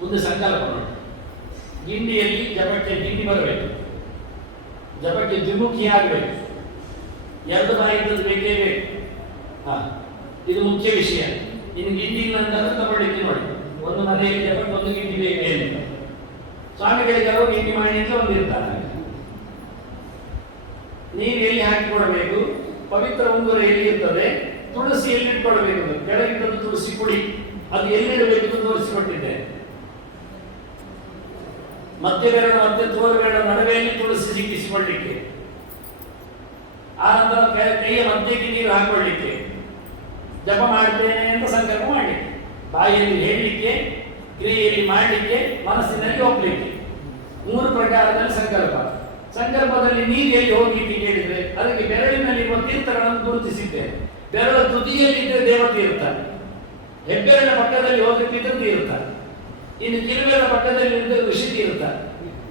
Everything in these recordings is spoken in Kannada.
ಮುಂದೆ ಸಂಕಲ್ಪ ನೋಡಿ. ಗಿಂಡಿಯಲ್ಲಿ ಜಪಕ್ಕೆ ಗಿಂಡಿ ಬರಬೇಕು, ಜಪಕ್ಕೆ ದ್ವಿಮುಖಿ ಆಗಬೇಕು, ಎರಡು ಬಾಯಿದ್ದು ಬೇಕೇ ಬೇಕು. ಇದು ಮುಖ್ಯ ವಿಷಯ. ಇನ್ನು ಗಿಂಡಿ ನಂತರ ತಗೊಳ್ಳಿಕ್ಕೆ ನೋಡಿ, ಒಂದು ಮನೆಯಲ್ಲಿ ಜಪಕ್ಕೆ ಒಂದು ಗಿಂಡಿ ಬೇಕೇ ಅಂತ. ಸ್ವಾಮಿಗಳಿಗೆ ಅವರು ಗಿಂಡಿ ಮಾಡಿ ಅಂತ ಒಂದಿರ್ತಾರೆ. ನೀರು ಎಲ್ಲಿ ಹಾಕಿಕೊಡಬೇಕು, ಪವಿತ್ರ ಉಂಗುರ ಎಲ್ಲಿ ಇರ್ತದೆ, ತುಳಸಿ ಎಲ್ಲಿ ಇಟ್ಕೊಳ್ಬೇಕು, ಕೆಳಗಿದ್ದದ್ದು ತುಳಸಿ ಪುಡಿ ಅದು ಎಲ್ಲಿಡಬೇಕು ತೋರಿಸಿಕೊಟ್ಟಿದ್ದೆ. ಮಧ್ಯ ಬೆರಳು ಮತ್ತೆ ತೋರು ಬೆರಳು ನಡುವೆಯಲ್ಲಿ ತುಳಸಿ ಸಿಕ್ಕಿಸಿಕೊಳ್ಳಿಕ್ಕೆ, ಆ ನಂತರ ಕೈಯ ಮಧ್ಯಕ್ಕೆ ನೀರು ಹಾಕೊಳ್ಳಿಕ್ಕೆ, ಜಪ ಮಾಡ್ತೇನೆ ಅಂತ ಸಂಕಲ್ಪ ಮಾಡಲಿಕ್ಕೆ, ಬಾಯಿಯಲ್ಲಿ ಹೇಳಲಿಕ್ಕೆ, ಕ್ರಿಯೆಯಲ್ಲಿ ಮಾಡಲಿಕ್ಕೆ, ಮನಸ್ಸಿನಲ್ಲಿ ಒಪ್ಪಲಿಕ್ಕೆ. 3 ಪ್ರಕಾರದಲ್ಲಿ ಸಂಕಲ್ಪ. ಸಂಕಲ್ಪದಲ್ಲಿ ನೀರು ಎಲ್ಲಿ ಹೋಗ್ಲಿಕ್ಕೆ ಕೇಳಿದ್ರೆ ಅದಕ್ಕೆ ಬೆರಳಿನಲ್ಲಿರುವ ತೀರ್ಥಗಳನ್ನು ಗುರುತಿಸಿದ್ದೇನೆ. ಬೆರಳ ತುದಿಯಲ್ಲಿದ್ದರೆ ದೇವತೀರ್ಥ, ಹೆಬ್ಬೆರಳ ಪಕ್ಕದಲ್ಲಿ ಹೋಗಿ ಪಿತೃತೀರ್ಥ, ಇನ್ನು ಕಿರುಬೆರಳ ಪಕ್ಕದಲ್ಲಿ ಇದ್ದರೆ ಋಷಿ ತೀರ್ಥ,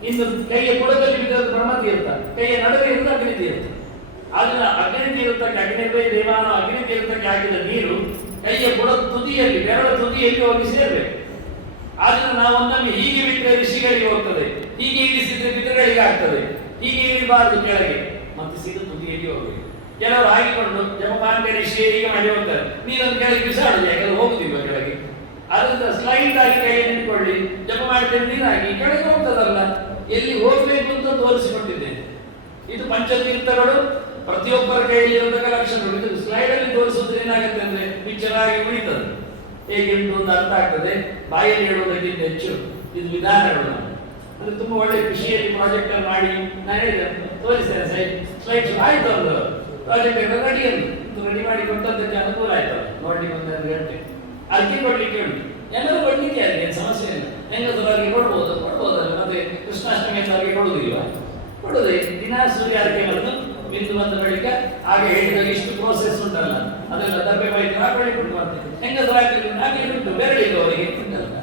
ಇನ್ನು ಕೈಯ ಬುಡದಲ್ಲಿ ಬಿದ್ದರೆ ಬ್ರಹ್ಮತೀರ್ಥ, ಕೈಯ ನಡುವೆ ಇದ್ದ ಅಗ್ನಿತೀರ್ಥ. ಅದನ್ನ ಅಗ್ನಿತೀರ್ಥಕ್ಕೆ ಅಗ್ನಿವೇ ದೇವಾನ ಅಗ್ನಿತೀರ್ಥಕ್ಕೆ ಹಾಕಿದ ನೀರು ಕೈಯ ಬುಡ ತುದಿಯಲ್ಲಿ ಬೆರಳ ತುದಿಯಲ್ಲಿ ಹೋಗಿ ಸೇರಬೇಕು. ಆದ್ರೆ ನಾವೊಂದೊಮ್ಮೆ ಹೀಗೆ ಬಿಟ್ಟರೆ ಋಷಿಗಳಿಗೆ ಹೋಗ್ತದೆ, ಹೀಗೆ ಇಳಿಸಿದ್ರೆ ಪಿತೃಗಳಿಗೆ ಆಗ್ತದೆ, ಹೀಗೆ ಇಳಿಬಾರದು ಕೆಳಗೆ, ಮತ್ತೆ ಸೀದಾ ತುದಿಯಲ್ಲಿ ಹೋಗಬೇಕು. ಕೆಲವರು ಹಾಕಿಕೊಂಡು ಜಪಮಾಂಗ ಋಷಿ ಹೀಗೆ ಮಾಡಿ ಹೋಗ್ತಾರೆ, ನೀರನ್ನು ಕೆಳಗೆ ಬಿಸಾಡುದು, ಯಾಕಂದ್ರೆ ಹೋಗುದಿಲ್ಲ ಕೆಳಗೆ. ಅದರಿಂದ ಸ್ಲೈಡ್ ಆಗಿ ಕೈಯಲ್ಲಿ ನಿಂತ್ಕೊಳ್ಳಿ, ಜಪ ಮಾಡ್ತೇನೆ ನೀರಾಗಿ ಕೆಳಗೆ ಹೋಗ್ತದಲ್ಲ, ಎಲ್ಲಿ ಹೋಗ್ಬೇಕು ಅಂತ ತೋರಿಸಿಕೊಟ್ಟಿದ್ದೇನೆ. ಇದು ಪಂಚತೀರ್ಥಗಳು ಪ್ರತಿಯೊಬ್ಬರ ಕೈಯಲ್ಲಿ ಇರತಕ್ಕ ಲಕ್ಷಣಗಳು. ಇದು ಸ್ಲೈಡ್ ಅಲ್ಲಿ ತೋರಿಸೋದ್ರೆ ಏನಾಗುತ್ತೆ ಅಂದ್ರೆ ಪಿಕ್ಚರಾಗಿ ಉಳಿತದೆ, ಹೇಗೆ ಉಂಟು ಅಂತ ಅರ್ಥ ಆಗ್ತದೆ. ಬಾಯಲ್ಲಿ ಹೇಳುವುದಕ್ಕಿಂತ ಹೆಚ್ಚು ಇದು ವಿಧಾನಗಳು. ಅಂದ್ರೆ ತುಂಬಾ ಒಳ್ಳೆ ಖುಷಿಯಲ್ಲಿ ಪ್ರಾಜೆಕ್ಟ್ ಅಲ್ಲಿ ಮಾಡಿ ನಾನು ಹೇಳಿದೆ ತೋರಿಸ್ತೇನೆ, ಸ್ಲೈಡ್ಸ್ ಆಯ್ತು, ಒಂದು ಪ್ರಾಜೆಕ್ಟ್ ರೆಡಿ ಮಾಡಿ ಕೊಟ್ಟದ್ದಕ್ಕೆ ಅನುಕೂಲ ಆಯ್ತು. ನೋಡ್ಲಿಕ್ಕೆ ಒಂದು 2 ಗಂಟೆ ಅರ್ಜಿ ಕೊಡ್ಲಿಕ್ಕೆ ಉಂಟು, ಎಲ್ಲರೂ ಕೊಡ್ಲಿಕ್ಕೆ ಅಲ್ಲಿ ಏನು ಸಮಸ್ಯೆ ಇಲ್ಲ. ಹೆಂಗಸರಿಗೆ ಕೊಡ್ಬೋದಲ್ಲ, ಮತ್ತೆ ಕೃಷ್ಣಾಷ್ಟಮಿ ಅವರಿಗೆ ಕೊಡುವುದಿಲ್ಲ, ಕೊಡುದೇ ದಿನ ಸೂರ್ಯ ಅರ್ಕೆ ಮತ್ತು ಬಿಂದು ಬಂದ ಬಳಿಕ ಹಾಗೆ ಹೇಳಿದಾಗ ಇಷ್ಟು ಪ್ರೋಸೆಸ್ ಉಂಟಲ್ಲ, ಅದೆಲ್ಲ ದಬ್ಬೆ ಬೈದು ಹಾಕೊಳ್ಳಿ ಕೊಟ್ಟು ಮಾಡ್ತೇವೆ. ಹೆಂಗಸರು ಹಾಕಲಿ ಉಂಟು, ಬೆರಳಿಗೆ ಅವರಿಗೆ ಉಂಟಲ್ಲ,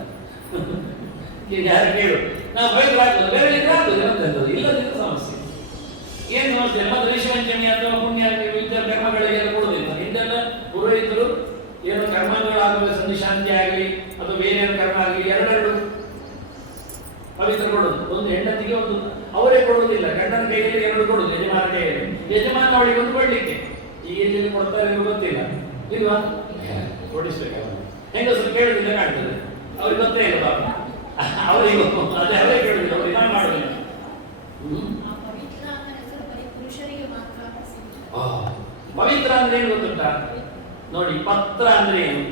ಈಗ ಯಾರು ಕೇಳು ನಾವು ಬೈದು ಹಾಕೋದು ಬೆರಳಿಗೆ ಹಾಕೋದು ಎಂತದ್ದು ಇಲ್ಲದಿದ್ದ ಸಮಸ್ಯೆ. ಏನು ಸಮಸ್ಯೆ ಇಲ್ಲ. ಮತ್ತೆ ಋಷಿಪಂಚಮಿ ಅಥವಾ ಪುಣ್ಯ ಕರ್ಮಗಳಿಗೆಲ್ಲ ಕೊಡುವುದಿಲ್ಲ. ಹಿಂದೆಲ್ಲ ಪುರೋಹಿತರು ಏನು ಕರ್ಮಗಳಾಗುವ ಸಂಧಿಶಾಂತಿ ಆಗಲಿ ಅಥವಾ ಬೇರೆ ಕರ್ಮ ಆಗಲಿ ಎರಡೆರಡು ಪವಿತ್ರ ಕೊಡುದು. ಒಂದು ಹೆಂಡತಿಗೆ ಒಂದು ಅವರೇ ಕೊಡುವುದಿಲ್ಲ, ಗಂಡನ ಕೈಯಲ್ಲಿ 2 ಕೊಡುದು, ಯಜಮಾನ ಕೈಯಲ್ಲಿ. ಯಜಮಾನ ಅವಳಿಗೆ ಒಂದು ಕೊಡ್ಲಿಕ್ಕೆ ಈಗ ಎಲ್ಲಿ ಕೊಡ್ತಾರೆ ಎಂದು ಗೊತ್ತಿಲ್ಲ, ಇಲ್ವಾ? ಕೊಡಿಸ್ಬೇಕು. ಹೆಂಗಸರು ಕೇಳುದಿಲ್ಲ ಕಾಣ್ತದೆ, ಅವ್ರಿಗೆ ಗೊತ್ತೇ ಇಲ್ಲ ಬಾಬು, ಅವರಿಗೆ ಅದೇ ಅವರೇ ಕೇಳುದಿಲ್ಲ, ಅವ್ರಿಗೆ ನಾನು ಮಾಡುದಿಲ್ಲ. ಪವಿತ್ರ ಅಂದ್ರೆ ಏನು ಗೊತ್ತುಂಟ ನೋಡಿ? ಪತ್ರ ಅಂದ್ರೆ ಏನು?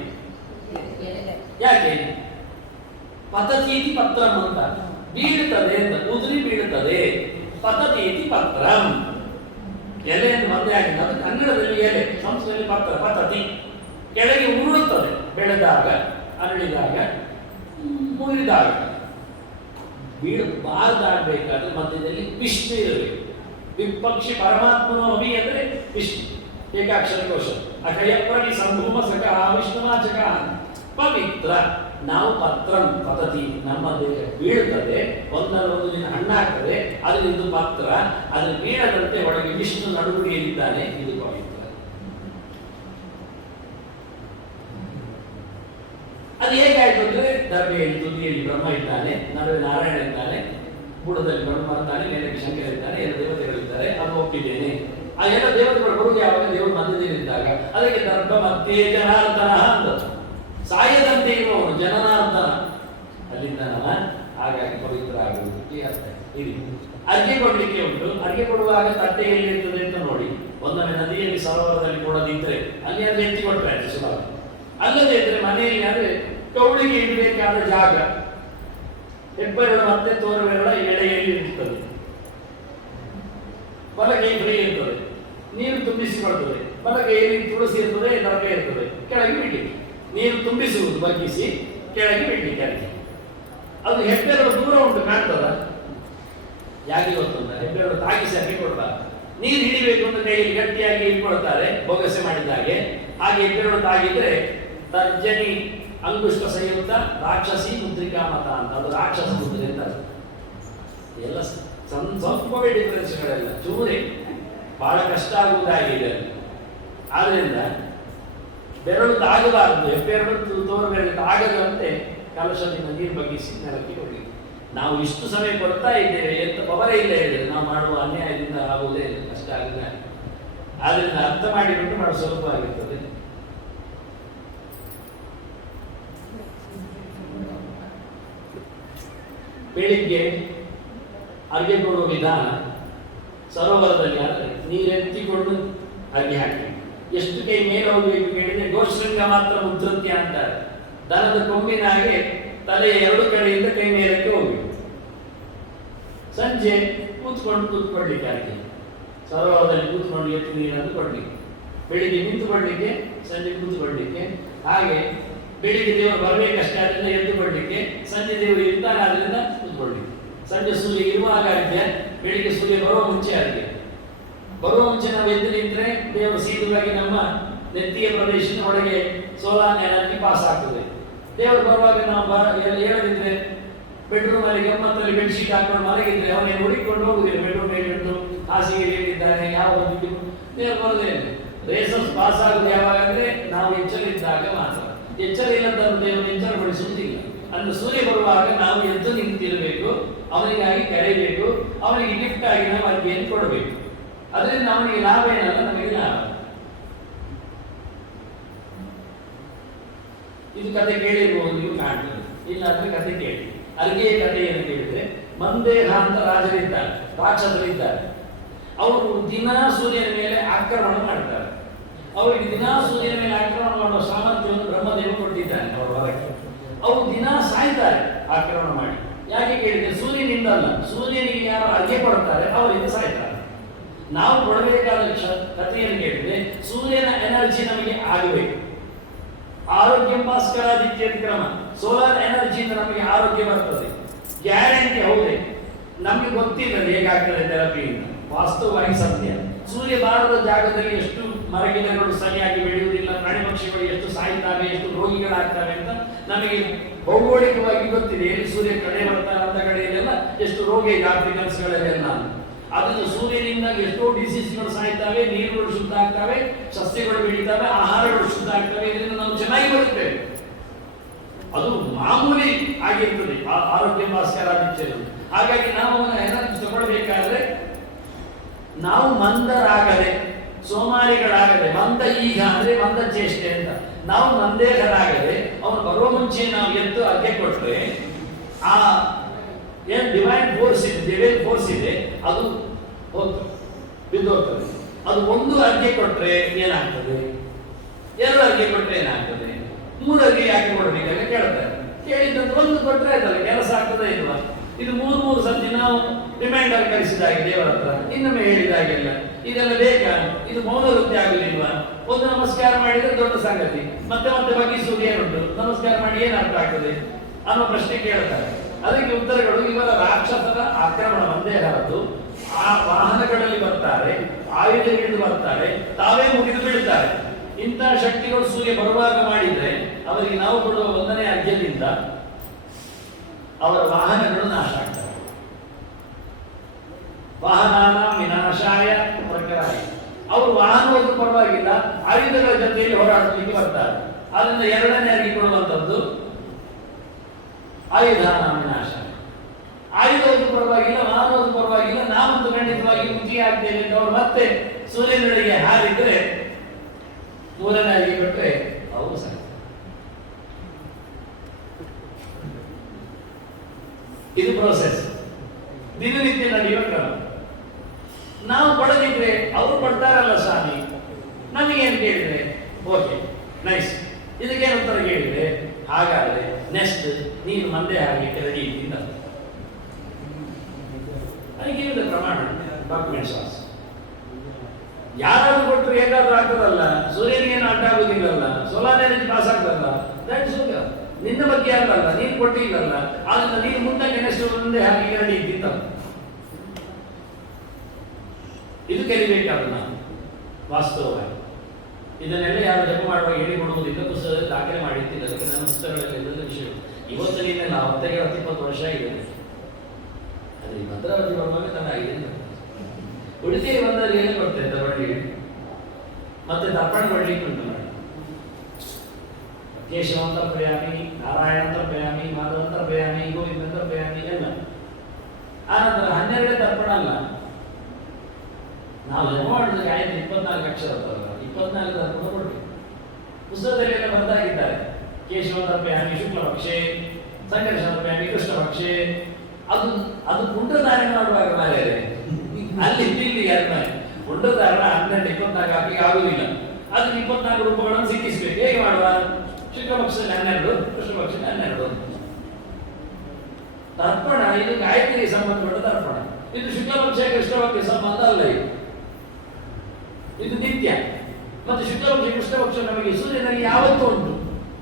ಯಾಕೆ ಪತತೀತಿ ಪತ್ರಂ ಅಂತ ಬೀಳುತ್ತದೆ ಅಂತ, ಉದುರಿ ಬೀಳುತ್ತದೆ. ಪತತೀತಿ ಪತ್ರಂ ಎಲೆ ಅಂತ ಬಂದೇ ಆಗಿದೆ. ಅದು ಕನ್ನಡದಲ್ಲಿ ಎಲೆ, ಸಂಸ್ಕೃತದಲ್ಲಿ ಪತ್ರ, ಪತತಿ. ಕೆಳಗೆ ಉರುಳುತ್ತದೆ, ಬೆಳೆದಾಗ, ಅರಳಿದಾಗ, ಮುರಿದಾಗ. ಬೀಳಬಾರ್ದಾಗಬೇಕಾದ್ರೆ ಮಧ್ಯದಲ್ಲಿ ವಿಷ್ಣು ಇರಬೇಕು. ವಿಪಕ್ಷಿ ಪರಮಾತ್ಮನೋ ಅಭಿ ಅಂದ್ರೆ ವಿಷ್ಣು, ಏಕಾಕ್ಷರ ಕೋಶ. ಅಖಯಪ್ರವಿ ಸಂಭೂಮ ಸಕ ವಿಷ್ಣುವಾಚಕ ಪವಿತ್ರ. ನಾವು ಪತ್ರಂ ಪತತಿ, ನಮ್ಮ ದೇಹ ಬೀಳುತ್ತದೆ, ಒಂದೊಂದು ದಿನ ಹಣ್ಣಾಗ್ತದೆ, ಅದರಿಂದ ಪತ್ರ, ಅದು ಬೀಳದಂತೆ ಒಳಗೆ ವಿಷ್ಣು ನಡುಗುಡಿಯಲ್ಲಿದ್ದಾನೆ, ಇದು ಪವಿತ್ರ. ಅದು ಹೇಗಾಯ್ತು ಅಂದ್ರೆ ದರ್ಬೆಯಲ್ಲಿ ತುದಿಯಲ್ಲಿ ಬ್ರಹ್ಮ ಇದ್ದಾನೆ, ನಡುವೆ ನಾರಾಯಣ ಇದ್ದಾನೆ, ಬುಡದಲ್ಲಿ ಬ್ರಹ್ಮ ಇದ್ದಾನೆ, ಮೇಲೆ ಶಂಕರ ಇದ್ದಾನೆ, 2 ದೇವತೆಗಳಿದ್ದಾರೆ, ಅದು ಒಪ್ಪಿದ್ದೇನೆ. ಆ 2 ದೇವತೆಗಳು ಬರುವುದು ಯಾವಾಗ? ದೇವರು ಮಧ್ಯದಲ್ಲಿದ್ದಾಗ. ಅದಕ್ಕೆ ದರ್ಭ ಮತ್ತೆ ಜನಾರ್ದನ ಅಂತ, ಸಾಯದಂತೆ ಇರುವವನು ಜನನಾರ್ದನ ಅಲ್ಲಿದ್ದಾನವ. ಹಾಗಾಗಿ ಪವಿತ್ರ ಆಗುವುದಕ್ಕೆ ಅರ್ಥ ಇರಿ. ಅರ್ಗೆ ಕೊಡ್ಲಿಕ್ಕೆ ಉಂಟು. ಅರ್ಗೆ ಕೊಡುವಾಗ ತಟ್ಟೆ ಎಲ್ಲಿರ್ತದೆ ಅಂತ ನೋಡಿ. ಒಂದೊಮ್ಮೆ ನದಿಯಲ್ಲಿ ಸರೋವರದಲ್ಲಿ ಕೊಡದಿದ್ರೆ ಅಲ್ಲಿ ಅದು ಎತ್ತಿ ಕೊಟ್ಟರೆ ಆಯ್ತು ಸುಲಭ. ಅಲ್ಲದೆ ಇದ್ರೆ ಮನೆಯಲ್ಲಿ ಆದ್ರೆ ಕೌಳಿಗೆ ಇಡಬೇಕಾದ ಜಾಗ, ಹೆಬ್ಬೆರಳು ಮತ್ತೆ ತೋರು ಬೆರಳ ಎಳೆಯಲ್ಲಿ ಇರ್ತದೆ, ಬಲಗೈ ಫ್ರೀ ಇರ್ತದೆ, ನೀರು ತುಂಬಿಸಿಕೊಳ್ತದೆ, ಬಲಗೈಯಲ್ಲಿ ತುಳಸಿ ಇರ್ತದೆ, ದರ್ಬೆ ಇರ್ತದೆ, ಕೆಳಗೆ ಬಿಡ್ಲಿಕ್ಕೆ ನೀರು ತುಂಬಿಸುವುದು, ಬಗ್ಗಿಸಿ ಕೆಳಗೆ ಬಿಡ್ಲಿಕ್ಕೆ. ಅದಕ್ಕೆ ಅದು ಹೆಬ್ಬೆರಳು ದೂರ ಉಂಟು, ಕಾಣ್ತದ? ಯಾಕೆ ಗೊತ್ತುಂಟ? ಹೆಬ್ಬೆರಳು ತಾಗಿಸಿ ಹಾಕಿ ಕೊಡ್ತಾರೆ. ನೀರು ಹಿಡಿಬೇಕು ಅಂತ ಕೈಯಲ್ಲಿ ಗಟ್ಟಿಯಾಗಿ ಇಟ್ಕೊಳ್ತಾರೆ, ಬೊಗಸೆ ಮಾಡಿದಾಗೆ. ಹಾಗೆ ಹೆಬ್ಬೆರಳು ತಾಗಿದ್ರೆ ತರ್ಜನಿ ಅಂಗುಷ್ಟ ಸಂಯುಕ್ತ ರಾಕ್ಷಸಿ ಮುದ್ರಿಕಾ ಮತ ಅಂತ, ಅದು ರಾಕ್ಷಸ ಮುದ್ರೆ ಅಂತ. ಎಲ್ಲ ಸ್ವಲ್ಪವೇ ಡಿಫರೆನ್ಸ್ಗಳೆಲ್ಲ, ಚೂರೇ ಬಹಳ ಕಷ್ಟ ಆಗುವುದಾಗಿದೆ. ಆದ್ರಿಂದ ಬೆರಳು ತಾಗಬಾರದು, ಹೆಬ್ಬೆರಳು ತೋರು ಬೆರಳು ತಾಗದಂತೆ ಕಲಶದಿಂದ ನೀರು ಬಗ್ಗಿಸಿ ನೆಲಕ್ಕೆ ಕೊಡಲಿಕ್ಕೆ. ನಾವು ಇಷ್ಟು ಸಮಯ ಕೊಡ್ತಾ ಇದ್ದೇವೆ, ಎಂತ ಪವರೇ ಇಲ್ಲ ಹೇಳಿದ್ರೆ ನಾವು ಮಾಡುವ ಅನ್ಯಾಯದಿಂದ ಆಗುವುದೇ ಇಲ್ಲ, ಕಷ್ಟ ಆಗಿದೆ. ಆದ್ರಿಂದ ಅರ್ಥ ಮಾಡಿಕೊಂಡು ನಾವು ಸುಲಭವಾಗಿರ್ತದೆ. ಬೆಳಿಗ್ಗೆ ಅರ್ಘ್ಯ ಕೊಡುವ ವಿಧಾನ, ಸರೋವರದಲ್ಲಿ ಆದರೆ ನೀರೆತ್ತಿಕೊಂಡು ಅರ್ಘ್ಯ ಹಾಕಿ ಎಷ್ಟು ಕೈ ಮೇಲೆ ಹೋಗಬೇಕು ಕೇಳಿದ್ರೆ ಗೋಶೃಂಗ ಮಾತ್ರ ಉದ್ಧತ್ಯ ಅಂತಾರೆ. ದನದ ಕೊಂಬಿನ ಹಾಗೆ ತಲೆಯ ಎರಡು ಕಡೆಯಿಂದ ಕೈ ಮೇಲಕ್ಕೆ ಹೋಗಬೇಕು. ಸಂಜೆ ಕೂತ್ಕೊಳ್ಲಿಕ್ಕೆ ಅರ್ಘ್ಯ ಸರೋವರದಲ್ಲಿ ಕೂತ್ಕೊಂಡು ಎತ್ತಿ ನೀರನ್ನು ಕೊಡ್ಲಿಕ್ಕೆ, ಬೆಳಿಗ್ಗೆ ನಿಂತುಕೊಳ್ಳಿಕ್ಕೆ, ಸಂಜೆ ಕೂತ್ಕೊಳ್ಳಿಕ್ಕೆ. ಹಾಗೆ ಬೆಳಿಗ್ಗೆ ದೇವರು ಬರಬೇಕಷ್ಟೇ, ಅದರಿಂದ ಎದ್ದುಕೊಳ್ಳಿಕ್ಕೆ, ಸಂಜೆ ದೇವರು ಇರ್ತಾನೆ ಆದ್ರಿಂದ ಕೂತ್ಕೊಳ್ಳಿಕ್ಕೆ. ಸಂಜೆ ಸೂರ್ಯ ಇರುವಾಗ ಅರ್ಘ್ಯ, ಬೆಳಿಗ್ಗೆ ಸೂರ್ಯ ಬರುವ ಮುಂಚೆ ಅರ್ಘ್ಯ. ಬರುವ ಮುಂಚೆ ನಾವು ಎದ್ದು ನಿಂತರೆ ದೇವರು ಸೀದವಾಗಿ ನಮ್ಮ ನೆತ್ತಿಯ ಪ್ರದೇಶದ ಒಳಗೆ ಸೋಲಾರ್ ಎನರ್ಜಿ ಪಾಸ್ ಆಗ್ತದೆ. ದೇವರು ಬರುವಾಗ ನಾವು ಹೇಳದಿದ್ರೆ ಬೆಡ್ರೂಮ್ ಅಲ್ಲಿ ಗಮ್ಮತ್ತಲ್ಲಿ ಬೆಡ್ಶೀಟ್ ಹಾಕೊಂಡು ಮಲಗಿದ್ರೆ ಅವನೇ ಹುಡುಕಿಕೊಂಡು ಹೋಗುದಿಲ್ಲ. ಬೆಡ್ರೂಮ್ ಮೇಲೆ ಇಟ್ಟು ಹಾಸಿಗೆ ಹೇಳಿದ್ದಾರೆ ಯಾವ ದೇವರು ಬರೋದೇ ಇಲ್ಲ. ರೇಸಸ್ ಪಾಸ್ ಆಗುದು ಯಾವಾಗ ಅಂದ್ರೆ ನಾವು ಎಚ್ಚರ ಇದ್ದಾಗ ಮಾತ್ರ. ಎಚ್ಚರ ಇಲ್ಲದ ದೇವರು ಎಚ್ಚರಗೊಳಿಸುವುದಿಲ್ಲ. ಅಂದ್ರೆ ಸೂರ್ಯ ಬರುವಾಗ ನಾವು ಎದ್ದು ನಿಂತಿರಬೇಕು, ಅವನಿಗಾಗಿ ಕರೆಯಬೇಕು, ಅವನಿಗೆ ಗಿಫ್ಟ್ ಆಗಿ ನಾವು ಅರ್ಘ್ಯವನ್ನು ಕೊಡಬೇಕು. ಅದರಿಂದ ಅವನಿಗೆ ಲಾಭ ಏನಲ್ಲ, ನಮಗೆ ಲಾಭ. ಇದು ಕತೆ ಕೇಳಿರ್ಬೋದು, ನೀವು ಕಾಣ್ತದೆ. ಇಲ್ಲಾಂದ್ರೆ ಕತೆ ಕೇಳಿ. ಅರ್ಘ್ಯ ಕಥೆಯನ್ನು ಕೇಳಿದ್ರೆ, ಮಂದೇಹ ಅಂತ ರಾಜರಿದ್ದಾರೆ, ರಾಕ್ಷಸರಿದ್ದಾರೆ. ಅವರು ದಿನಾ ಸೂರ್ಯನ ಮೇಲೆ ಆಕ್ರಮಣ ಮಾಡ್ತಾರೆ. ಅವರಿಗೆ ದಿನಾ ಸೂರ್ಯನ ಮೇಲೆ ಆಕ್ರಮಣ ಮಾಡುವ ಸಾಮರ್ಥ್ಯವನ್ನು ಬ್ರಹ್ಮದೇವ ಕೊಟ್ಟಿದ್ದಾನೆ ಅವರ ಹೊರಗೆ. ಅವರು ದಿನಾ ಸಾಯ್ತಾರೆ ಆಕ್ರಮಣ ಮಾಡಿ. ಯಾಕೆ ಕೇಳಿದ್ರೆ ಸೂರ್ಯನಿಂದ ಅಲ್ಲ, ಸೂರ್ಯನಿಗೆ ಯಾರು ಅರ್ಘ್ಯ ಕೊಡ್ತಾರೆ ಅವರಿಂದ ಸಾಯ್ತಾರೆ. ನಾವು ಕೊಡಬೇಕಾದ ಕಥೆಯನ್ನು ಕೇಳಿದ್ರೆ ಸೂರ್ಯನ ಎನರ್ಜಿ ನಮಗೆ ಆಗಬೇಕು. ಆರೋಗ್ಯ ಭಾಸ್ಕರಾದಿತ್ಯ ಕ್ರಮ, ಸೋಲಾರ್ ಎನರ್ಜಿಯಿಂದ ನಮಗೆ ಆರೋಗ್ಯ ಬರ್ತದೆ, ಗ್ಯಾರಂಟಿ. ಹೌದೇ, ನಮಗೆ ಗೊತ್ತಿಲ್ಲ ಹೇಗಾಗ್ತದೆ ಥೆರಪಿಯಿಂದ, ವಾಸ್ತವವಾಗಿ ಸತ್ಯ. ಸೂರ್ಯ ಬಾರದ ಜಾಗದಲ್ಲಿ ಎಷ್ಟು ಮರಗಿಡಗಳು ಸರಿಯಾಗಿ ಬೆಳೆಯುವುದಿಲ್ಲ, ಪ್ರಾಣಿ ಪಕ್ಷಿಗಳು ಎಷ್ಟು ಸಾಯ್ತವೆ, ಎಷ್ಟು ರೋಗಿಗಳಾಗ್ತವೆ ಅಂತ ನಮಗೆ ಭೌಗೋಳಿಕವಾಗಿ ಗೊತ್ತಿದೆ. ಎಲ್ಲಿ ಸೂರ್ಯ ಕಡೆ ಬರ್ತಾರೆ ಅಂತ ಕಡೆಯಲ್ಲೆಲ್ಲ ಎಷ್ಟು ರೋಗ ಇದೆ, ಆಫ್ರಿಕನ್ಸ್ಗಳಲ್ಲೆಲ್ಲ. ಅದನ್ನು ಸೂರ್ಯನಿಂದ ಎಷ್ಟೋ ಡಿಸೀಸ್ಗಳು ಸಾಯ್ತವೆ, ನೀರುಗಳು ಶುದ್ಧ ಆಗ್ತವೆ, ಸಸ್ಯಗಳು ಬೆಳೀತವೆ, ಆಹಾರಗಳು ಶುದ್ಧ ಆಗ್ತವೆ. ಇದರಿಂದ ನಾವು ಚೆನ್ನಾಗಿ ಬರುತ್ತೇವೆ. ಅದು ಮಾಮೂಲಿ ಆಗಿರ್ತದೆ ಆರೋಗ್ಯ ಭಾಸ್ಕರಾದಿತ್ಯರು. ಹಾಗಾಗಿ ನಾವು ಏನಾದ್ರು ತಗೊಳ್ಬೇಕಾದ್ರೆ ನಾವು ಮಂದರಾಗದೆ, ಸೋಮಾರಿಗಳಾಗದೆ, ಮಂದ ಈಗ ಅಂದ್ರೆ ಮಂದ ಚೇಷ್ಟೆ ಅಂತ, ನಾವು ಮಂದೇಹರಾಗದೆ ಅವನು ಬರುವ ಮುಂಚೆ ನಾವು ಎದ್ದು ಅರ್ಘ್ಯ ಕೊಟ್ಟರೆ ಆ ಏನು ಡಿವೈನ್ ಫೋರ್ಸ್ ಇದೆ, ಡಿವೈನ್ ಫೋರ್ಸ್ ಇದೆ, ಅದು ಹೋಗ್ತದೆ, ಬಿದ್ದೋಗ್ತದೆ. ಅದು ಒಂದು ಅರ್ಘ್ಯ ಕೊಟ್ಟರೆ ಏನಾಗ್ತದೆ, ಎರಡು ಅರ್ಘ್ಯ ಕೊಟ್ಟರೆ ಏನಾಗ್ತದೆ, ಮೂರು ಅರ್ಘ್ಯ ಯಾಕೆ ಕೊಡ್ಬೇಕಂತ ಕೇಳ್ತಾರೆ. ಕೇಳಿದಂತ ಒಂದು ಕೊಟ್ಟರೆ ಆಯ್ತಲ್ಲ, ಕೆಲಸ ಆಗ್ತದೆ ಇಲ್ವಾ? ಇದು ಮೂರು ಸತಿ ನಾವು ರಿಮೈಂಡರ್ ಕಳಿಸಿದಾಗೆ ದೇವರ ಹತ್ರ ಇನ್ನೊಮ್ಮೆ ಹೇಳಿದಾಗೆಲ್ಲ ಇದೆಲ್ಲ ಬೇಕಾ? ಇದು ಮೌನ ವೃತ್ತಿ ಆಗುದಿಲ್ವಾ? ಒಂದು ನಮಸ್ಕಾರ ಮಾಡಿದ್ರೆ ದೊಡ್ಡ ಸಂಗತಿ, ಮತ್ತೆ ಮತ್ತೆ ಬಗ್ಗಿಸುವುದು ಏನುಂಟು? ನಮಸ್ಕಾರ ಮಾಡಿ ಏನು ಅರ್ಥ ಆಗ್ತದೆ ಅನ್ನೋ ಪ್ರಶ್ನೆ ಕೇಳ್ತಾರೆ. ಅದಕ್ಕೆ ಉತ್ತರಗಳು ಇವರ ರಾಕ್ಷಸರ ಆಕ್ರಮಣ ಒಂದೇ ಹೊರತು ಆ ವಾಹನಗಳಲ್ಲಿ ಬರ್ತಾರೆ, ಆಯುಧಗಳಿಂದ ಬರ್ತಾರೆ, ತಾವೇ ಮುಗಿದು ಬೀಳ್ತಾರೆ. ಇಂತಹ ಶಕ್ತಿಗಳು ಸೂರ್ಯ ಬರುವಾಗ ಮಾಡಿದ್ರೆ ಅವರಿಗೆ ನಾವು ಕೊಡುವ ಒಂದನೇ ಅರ್ಘ್ಯದಿಂದ ಅವರ ವಾಹನಗಳು ನಾಶ ಆಗ್ತವೆ. ವಾಹನ ವಿನಾಶಾಯ ಪ್ರಕರಾಯ. ಅವರು ವಾಹನ ಹೋದ್ರೂ ಪರವಾಗಿಲ್ಲ, ಆಯುಧಗಳ ಜೊತೆಯಲ್ಲಿ ಹೋರಾಡಲಿಕ್ಕೆ ಬರ್ತಾರೆ. ಅದರಿಂದ ಎರಡನೇ ಅರ್ಘ್ಯ ಕೊಡುವಂಥದ್ದು ಆಯುಧ ವಿನಾಶ. ಆಯುಧ ಹೋದ್ರೂ ಪರವಾಗಿಲ್ಲ, ವಾಹನ ಹೋದ್ರೂ ಪರವಾಗಿಲ್ಲ, ನಾವಂತೂ ಖಂಡಿತವಾಗಿ ಮುಕ್ತಿ ಆಗ್ತೇವೆ ಅಂತ ಅವರು ಮತ್ತೆ ಸೂರ್ಯನಡೆಗೆ ಹಾರಿದ್ರೆ ಮೂರನೇ ಅರ್ಘ್ಯ ಕೊಟ್ಟರೆ ಅವರು ಸಾಕು. ಇದು ಪ್ರೋಸೆಸ್, ದಿನನಿತ್ಯ ನಡೆಯುವ ಕ್ರಮ. ನಾವು ಕೊಡದಿದ್ರೆ ಅವರು ಕೊಡ್ತಾರಲ್ಲ ಸ್ವಾಮಿ, ನಮಗೇನು ಕೇಳಿದ್ರೆ ಓಕೆ ನೈಸ್, ಇದಕ್ಕೇನು ಉತ್ತರ ಕೇಳಿದ್ರೆ ಹಾಗಾದ್ರೆ ನೆಕ್ಸ್ಟ್ ನೀನು ಮಂದೆ ಹಾಗೆ ರೆಡಿ ಇದ್ದಿಂದ ಅದಕ್ಕೆ ಪ್ರಮಾಣ ಡಾಕ್ಯುಮೆಂಟ್ಸ್ ಯಾರಾದ್ರೂ ಕೊಟ್ಟರು ಹೇಗಾದ್ರೂ ಆಗ್ತದಲ್ಲ, ಸೂರ್ಯನಿಗೇನು ಅಡ್ಡ ಆಗುದಿಲ್ಲಲ್ಲ, ಸೋಲಾರ್ ಎನರ್ಜಿ ಪಾಸ್ ಆಗ್ತದಲ್ಲ, ದಟ್ ಇಸ್ ಓಕೆ. ನಿನ್ನ ಬಗ್ಗೆ ಅಲ್ಲಲ್ಲ, ನೀನು ಕೊಟ್ಟಿಲ್ಲಲ್ಲ, ಆದ್ರಿಂದ ನೀನು ಮುಂದಕ್ಕೆ ನೆಕ್ಸ್ಟ್ ಮುಂದೆ ಹಾಗೆ ರೆಡಿ ಇದ್ದಿದ್ದ. ಇದು ಕಲಿಬೇಕಾದ ನಾವು ವಾಸ್ತವವಾಗಿ. ಇದನ್ನೆಲ್ಲ ಯಾರು ಜಪ ಮಾಡುವಾಗ ಹೇಳಿಕೊಡುವುದಿಲ್ಲ, ಪುಸ್ತಕದಲ್ಲಿ ದಾಖಲೆ ಮಾಡಿರ್ತಿಲ್ಲ. ಅದಕ್ಕೆ ನನ್ನ ಪುಸ್ತಕಗಳಲ್ಲಿ ಎಲ್ಲ ವಿಷಯ ಇವತ್ತಿನಿಂದ ನಾವು 20 ವರ್ಷ ಆಗಿದೆ. ಆದರೆ ಈ ಭದ್ರಾವತಿ ಬರುವಾಗ ಚೆನ್ನಾಗಿದೆ. ಉಳಿತೇರಿ ಬಂದಲ್ಲಿ ಏನು ಕೊಡ್ತೇವೆ ತಗೊಳ್ಳಿ, ಮತ್ತೆ ತಪ್ಪಣೆ ಕೊಡ್ಲಿಕ್ಕೆ ಉಂಟು ಮಾಡಿ ಕೇಶವಂತರ್ಪಯಾಮಿ, ನಾರಾಯಣಂತರ್ಪಯಾಮಿ, ಮಾಧವಂತರ್ಪಯಾಮಿ, ಗೋವಿಂದಂತರ್ಪಯಾಮಿ ಎಲ್ಲ. ಆನಂತರ 12 ತರ್ಪಣ ಅಲ್ಲ, ನಾವು ಜಪ ಮಾಡಿದ್ರೆ ಆಯ್ತು 24 ಅಕ್ಷರ ಬರಲ್ಲ, 24 ತರ್ಪಣ ಕೊಡ್ಬೇಕು. ಪುಸ್ತಕದಲ್ಲಿ ಎಲ್ಲ ಬರ್ದಾಗಿದ್ದಾರೆ. ಕೇಶವಂತರ್ಪಯಾಮಿ ಶುಕ್ಲಪಕ್ಷೆ, ಸಂಕರ್ಷಣರ್ಪಯಾಮಿ ಕೃಷ್ಣಪಕ್ಷೆ. ಅದು ಪುಂಡಧಾರಣೆ ಮಾಡುವಾಗ ಮಾರ್ರೆ ಅಲ್ಲಿ ಇಲ್ಲಿ ಪುಂಡಧಾರಣ 12 24 ಹಾಕಿ ಆಗುದಿಲ್ಲ. ಅದನ್ನ 24 ರೂಪಗಳನ್ನು ಸಿಕ್ಕಿಸ್ಬೇಕು. ಹೇಗೆ ಮಾಡುವ? ಶುಕ್ಲಪಕ್ಷದಲ್ಲಿ 12, ಕೃಷ್ಣ ಪಕ್ಷದಲ್ಲಿ 12. ತರ್ಪಣ ಇದು ಗಾಯತ್ರಿಗೆ ಸಂಬಂಧಪಟ್ಟ ತರ್ಪಣ. ಇದು ಶುಕ್ಲಪಕ್ಷ ಕೃಷ್ಣಪಕ್ಷ ಸಂಬಂಧ ಅಲ್ಲ. ಇದು ನಿತ್ಯ. ಮತ್ತೆ ಶುಕ್ಲಪಕ್ಷ ಕೃಷ್ಣಪಕ್ಷ ನಮಗೆ ಸೂರ್ಯನಲ್ಲಿ ಯಾವತ್ತೂ ಉಂಟು.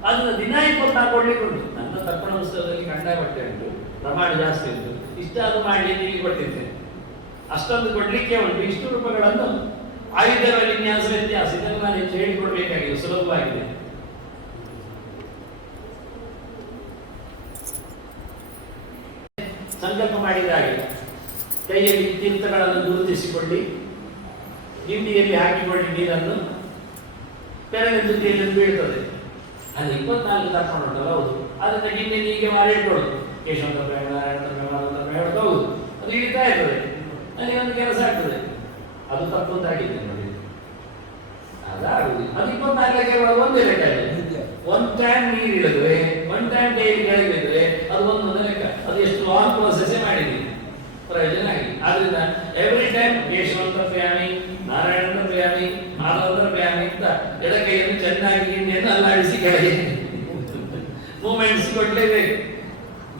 ಅದನ್ನ ದಿನ 24 ಕೊಡ್ಲಿಕ್ಕೆ ಉಂಟು. ನನ್ನ ತರ್ಪಣ ಪುಸ್ತಕದಲ್ಲಿ ಕಂಡಪಟ್ಟೆ ಉಂಟು, ಪ್ರಮಾಣ ಜಾಸ್ತಿ ಉಂಟು. ಇಷ್ಟಾದ್ರು ಮಾಡಿ ಇಲ್ಲಿ ಕೊಟ್ಟಿರ್ತೇನೆ. ಅಷ್ಟೊಂದು ಕೊಡ್ಲಿಕ್ಕೆ ಉಂಟು. ಇಷ್ಟು ರೂಪಗಳನ್ನು ಆಯುಧಗಳ ವಿನ್ಯಾಸ ವ್ಯತ್ಯಾಸ ಇದನ್ನು ನಾನು ಹೆಚ್ಚು ಹೇಳಿಕೊಡ್ಬೇಕಾಗಿದೆ, ಸುಲಭವಾಗಿದೆ. ಸಂಕಲ್ಪ ಮಾಡಿದಾಗೆ ಕೈಯಲ್ಲಿ ತೀರ್ಥಗಳನ್ನು ಗುರುತಿಸಿಕೊಳ್ಳಿ, ಗಿಂಡಿಯಲ್ಲಿ ಹಾಕಿಕೊಳ್ಳಿ ನೀರನ್ನು, ಬೆರಳಿನ ತುದಿಯಲ್ಲಿ ಬೀಳ್ತದೆ. ಅಲ್ಲಿ 24 ತರ್ಪಣ ಉಂಟಲ್ಲ, ಹೌದು. ಅದನ್ನ ಗಿಂಡಿಯಲ್ಲಿ ಹೀಗೆ ಮಾಡಿಟ್ಕೊಳ್ಳೋದು. ಕೇಶವಂತರ್ಪಯಾಮಿ, ನಾರಾಯಣಂತರ್ಪಯಾಮಿ ಹೇಳ್ತಾ ಹೌದು, ಅದು ಇಳಿತಾ ಇರ್ತದೆ. ಅಲ್ಲಿ ಒಂದು ಕೆಲಸ ಆಗ್ತದೆ. ಅದು ತಪ್ಪು ಅಂತಾಗಿದೆ ನೋಡಿ, ಅದಾಗುದಿಲ್ಲ. ಅದು 24ಕ್ಕೆ ಒಂದೇ ಲೆಕ್ಕ ಇದೆ. 1 ಟೈಮ್ ನೀರು ಇಳಿದ್ರೆ, 1 ಟೈಮ್ ಕೈಯಲ್ಲಿ ಕೆಳಗಿದ್ರೆ ಅದು ಒಂದೊಂದು ಲೆಕ್ಕ. ಅದು ಎಷ್ಟು ಲಾಂಗ್ ಪ್ರೋಸೆಸ್ ಮಾಡಿದ್ದೀವಿ, ಪ್ರಯೋಜನ ಆಗಿದೆ. ಆದ್ರಿಂದ ಎವ್ರಿ ಟೈಮ್ ಕೇಶವಂತರ್ಪಯಾಮಿ, ನಾರಾಯಣಂತರ್ಪಯಾಮಿ, ಮಾಧವಂತರ್ಪಯಾಮಿ ಅಂತ ಎಡಕೈಯನ್ನು ಚೆನ್ನಾಗಿ ಗಿಂಡಿಯನ್ನು ಅಲ್ಲಾಡಿಸಿ ಕೆಳಗೆ ಮೂಮೆಂಟ್ಸ್ ಕೊಡ್ಲೇಬೇಕು.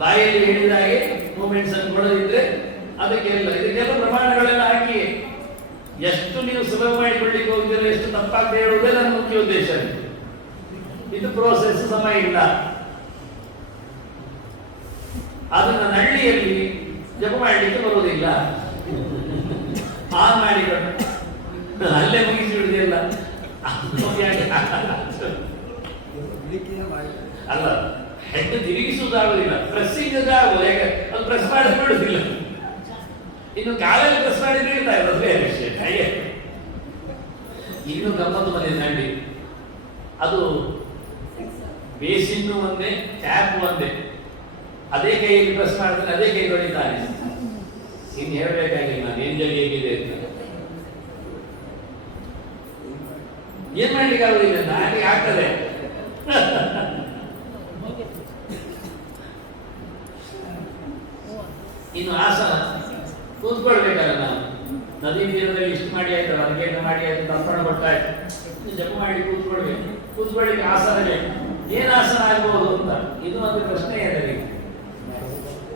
ಬಾಯಲ್ಲಿ ಹೇಳಿದ ಹಾಗೆ ಮೂಮೆಂಟ್ಸ್ ಅನ್ನು ಕೊಡದಿದ್ರೆ ಇದಕ್ಕೆಲ್ಲ ಪ್ರಮಾಣಗಳೆಲ್ಲ ಹಾಕಿ ಎಷ್ಟು ನೀವು ಸುಲಭ ಮಾಡಿಕೊಳ್ಳಿಕ್ಕೆ ಹೋಗ್ತೀರೋ, ಎಷ್ಟು ತಪ್ಪಾಗದೆ ಹೇಳುವುದೇ ನನ್ನ ಮುಖ್ಯ ಉದ್ದೇಶ. ಇದು ಪ್ರೋಸೆಸ್ ಸಮಯ ಇಲ್ಲ. ಅದನ್ನ ನಳ್ಳಿಯಲ್ಲಿ ಜಪ ಮಾಡಲಿಕ್ಕೆ ಬರುವುದಿಲ್ಲ. ಮಾಡಿಕೊಂಡು ಅಲ್ಲೇ ಮುಗಿಸಿ ಬಿಡುದಿಲ್ಲ ಅಲ್ಲ, ಹೆಡ್ ತಿರುಗಿಸುವುದಾಗುದಿಲ್ಲ, ಪ್ರೆಸ್ಸಿಂಗ್ ಆಗುವುದು. ಯಾಕೆ ಅದು ಪ್ರೆಸ್ ಮಾಡಿ ಬಿಡುದಿಲ್ಲ. ಇನ್ನು ಕಾಲಲ್ಲಿ ಪ್ರೆಸ್ ಮಾಡಿ ಬೀಳ್ತಾ ಇರೋದು ಬೇರೆ ವಿಷಯ. ಹಾಗೆ ಇನ್ನು ಗಮ್ಮತ್ತು ಬಂದಿದೆ ನಂಡಿ. ಅದು ಬೇಸಿನ್ನು ಒಂದೇ, ಟ್ಯಾಪ್ ಒಂದೇ. ಅದೇ ಕೈಯಲ್ಲಿ ಪ್ರೆಸ್ ಮಾಡ್ತಾನೆ, ಅದೇ ಕೈ ತೊಳಿತಾನೆ. ಇನ್ನು ಹೇಳಬೇಕಾಗಿಲ್ಲ ನಾನು ಏಂಜಲ್ ಹೇಗಿದೆ ಅಂತ. ಏನ್ ಮಾಡ್ಲಿಕ್ಕೆ ಆಗುದಿಲ್ಲ, ನಾಲಿಗೆ ಆಗ್ತದೆ. ಇನ್ನು ಆಸನ ಕೂತ್ಕೊಳ್ಬೇಕಲ್ಲ. ನಾವು ನದಿ ತೀರದಲ್ಲಿ ಇಷ್ಟು ಮಾಡಿ ಆಯ್ತಲ್ಲ, ಅರ್ಗೇನ ಮಾಡಿ ಆಯ್ತು, ತರ್ಪಣ ಕೊಟ್ಟಾಯ್ತು, ಜಪ ಮಾಡಿ ಕೂತ್ಕೊಳ್ಬೇಕು. ಕೂತ್ಕೊಳ್ಳಿಕ್ಕೆ ಆಸನ ಬೇಕು. ಏನ್ ಆಸನ ಆಗ್ಬಹುದು ಅಂತ ಇದು ಒಂದು ಪ್ರಶ್ನೆ ಇದೆ.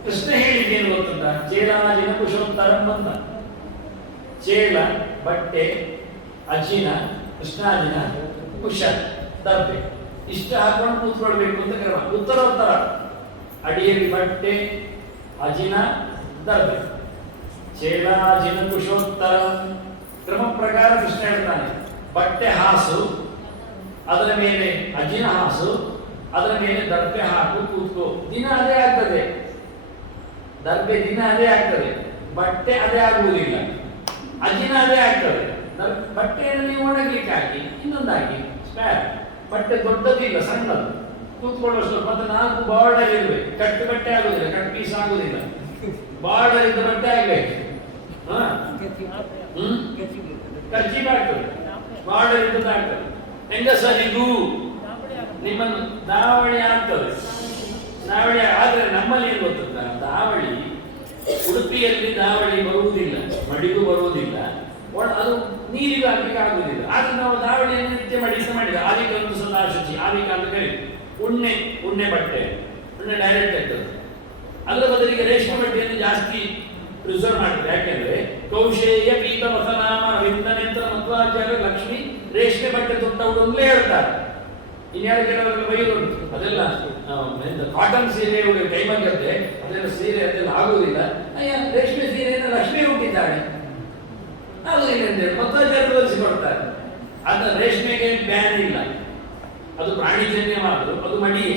ಕೃಷ್ಣ ಹೇಳಿದ್ದೇನು ಗೊತ್ತುಂಟ? ಚೇಲಾಜಿನ ಕುಶೋತ್ತರಂ ಅಂತ. ಚೇಲ ಬಟ್ಟೆ, ಅಜಿನ ಕೃಷ್ಣಾಜಿನ ಕುಶ ದರ್ಬೆ ಇಷ್ಟ ಹಾಕೊಂಡು ಕೂತ್ಕೊಳ್ಬೇಕು ಅಂತ ಕ್ರಮ. ಉತ್ತರೋತ್ತರ ಅಡಿಯಲ್ಲಿ ಬಟ್ಟೆ, ಅಜಿನ ದರ್ಬೆ, ಚೇಲಾಜಿನ ಕುಶೋತ್ತರಂ ಕ್ರಮ ಪ್ರಕಾರ ಕೃಷ್ಣ ಹೇಳ್ತಾನೆ. ಬಟ್ಟೆ ಹಾಸು, ಅದರ ಮೇಲೆ ಅಜಿನ ಹಾಸು, ಅದರ ಮೇಲೆ ದರ್ಬೆ ಹಾಕು, ಕೂತ್ಕೋ. ದಿನ ಅದೇ ಆಗ್ತದೆ. ದರ್ಬೆ ದಿನ ಅದೇ ಆಗ್ತದೆ, ಬಟ್ಟೆ ಅದೇ ಆಗುವುದಿಲ್ಲ. ಅಜಿನ ಅದೇ ಆಗ್ತದೆ. ಬಟ್ಟೆಯನ್ನು ನೀವು ಒಣಗ್ಲಿಕ್ಕೆ ಹಾಕಿ, ಇನ್ನೊಂದು ಹಾಕಿ ಸ್ಪ್ಯಾರ್. ಬಟ್ಟೆ ದೊಡ್ಡದಿಲ್ಲ, ಸಣ್ಣದು, ಕೂತ್ಕೊಳ್ಳುವಷ್ಟು. ಮತ್ತೆ 4 ಬಾರ್ಡರ್ ಇರಬೇಕು. ಕಟ್ಟು ಬಟ್ಟೆ ಆಗುದಿಲ್ಲ, ಕಟ್ ಪೀಸ್ ಆಗುದಿಲ್ಲ. ಬಾರ್ಡರ್ ಇದ್ದ ಬಟ್ಟೆ ಆಗ್ಬೇಕು. ಕರ್ಚೀಫ್ ಆಗ್ತದೆ, ಬಾರ್ಡರ್ ಇದ್ದದ್ದು ಆಗ್ತದೆ. ಹೆಂಗಸರಿಗೂ ನಿಮ್ಮನ್ನು ದಾವಣಿ ಆಗ್ತದೆ. ದಾವಣಿ ಆದ್ರೆ ನಮ್ಮಲ್ಲಿ ಏನು ಗೊತ್ತುಂಟ? ದಾವಳಿ ಉಡುಪಿಯಲ್ಲಿ ದಾವಳಿ ಬರುವುದಿಲ್ಲ, ಮಡಿಗೂ ಬರುವುದಿಲ್ಲ, ಅದು ನೀರಿಗೂ ಹಾಕಲಿಕ್ಕೆ ಆಗುವುದಿಲ್ಲ. ಆದ್ರೆ ನಾವು ದಾವಳಿಯನ್ನು ನಿತ್ಯ ಮಾಡಿದ ಆವಿಕಂದು ಸದಾ ಶುಚಿ, ಆವಿಕ ಅಂತ ಕರೀತೀವಿ. ಉಣ್ಣೆ ಬಟ್ಟೆ, ಉಣ್ಣೆ ಡೈರೆಕ್ಟ್ ಆಗ್ತದೆ. ಅದರ ಬದಲಿಗೆ ರೇಷ್ಮೆ ಬಟ್ಟೆಯನ್ನು ಜಾಸ್ತಿ ಪ್ರಿಸರ್ವ್ ಮಾಡ್ತಾರೆ. ಯಾಕೆಂದ್ರೆ ಕೌಶೇಯ ಪೀತ ವಸನಾಮ ವಿಂದನೆಂತ ಮಧ್ವಾಚಾರ್ಯ ಲಕ್ಷ್ಮಿ ರೇಷ್ಮೆ ಬಟ್ಟೆ ತೊಟ್ಟವುಗಳೇ ಹೇಳ್ತಾರೆ. ಇನ್ಯಾರು ಕೆಲವರೆಲ್ಲ ಬೈಯುಂಟು, ಅದೆಲ್ಲ ಕಾಟನ್ ಸೀರೆ ಕೈಮಗ್ಗತ್ತೆ, ಅದೆಲ್ಲ ಸೀರೆ ಅದೆಲ್ಲ ಆಗುವುದಿಲ್ಲ. ಅಯ್ಯ, ರೇಷ್ಮೆ ಸೀರೆಯನ್ನು ಲಕ್ಷ್ಮಿ ಹುಟ್ಟಿದ್ದಾಳೆ, ಆಗುದಿಲ್ಲ ಅಂತೇಳಿ ಮಧ್ವಾಚಾರ್ಯ ತೋರಿಸಿಕೊಡ್ತಾರೆ. ಅದನ್ನ ರೇಷ್ಮೆಗೆ ಬ್ಯಾನ್ ಇಲ್ಲ, ಅದು ಪ್ರಾಣಿಜನ್ಯ ಮಾತ್ರ, ಅದು ಮಡಿಯೇ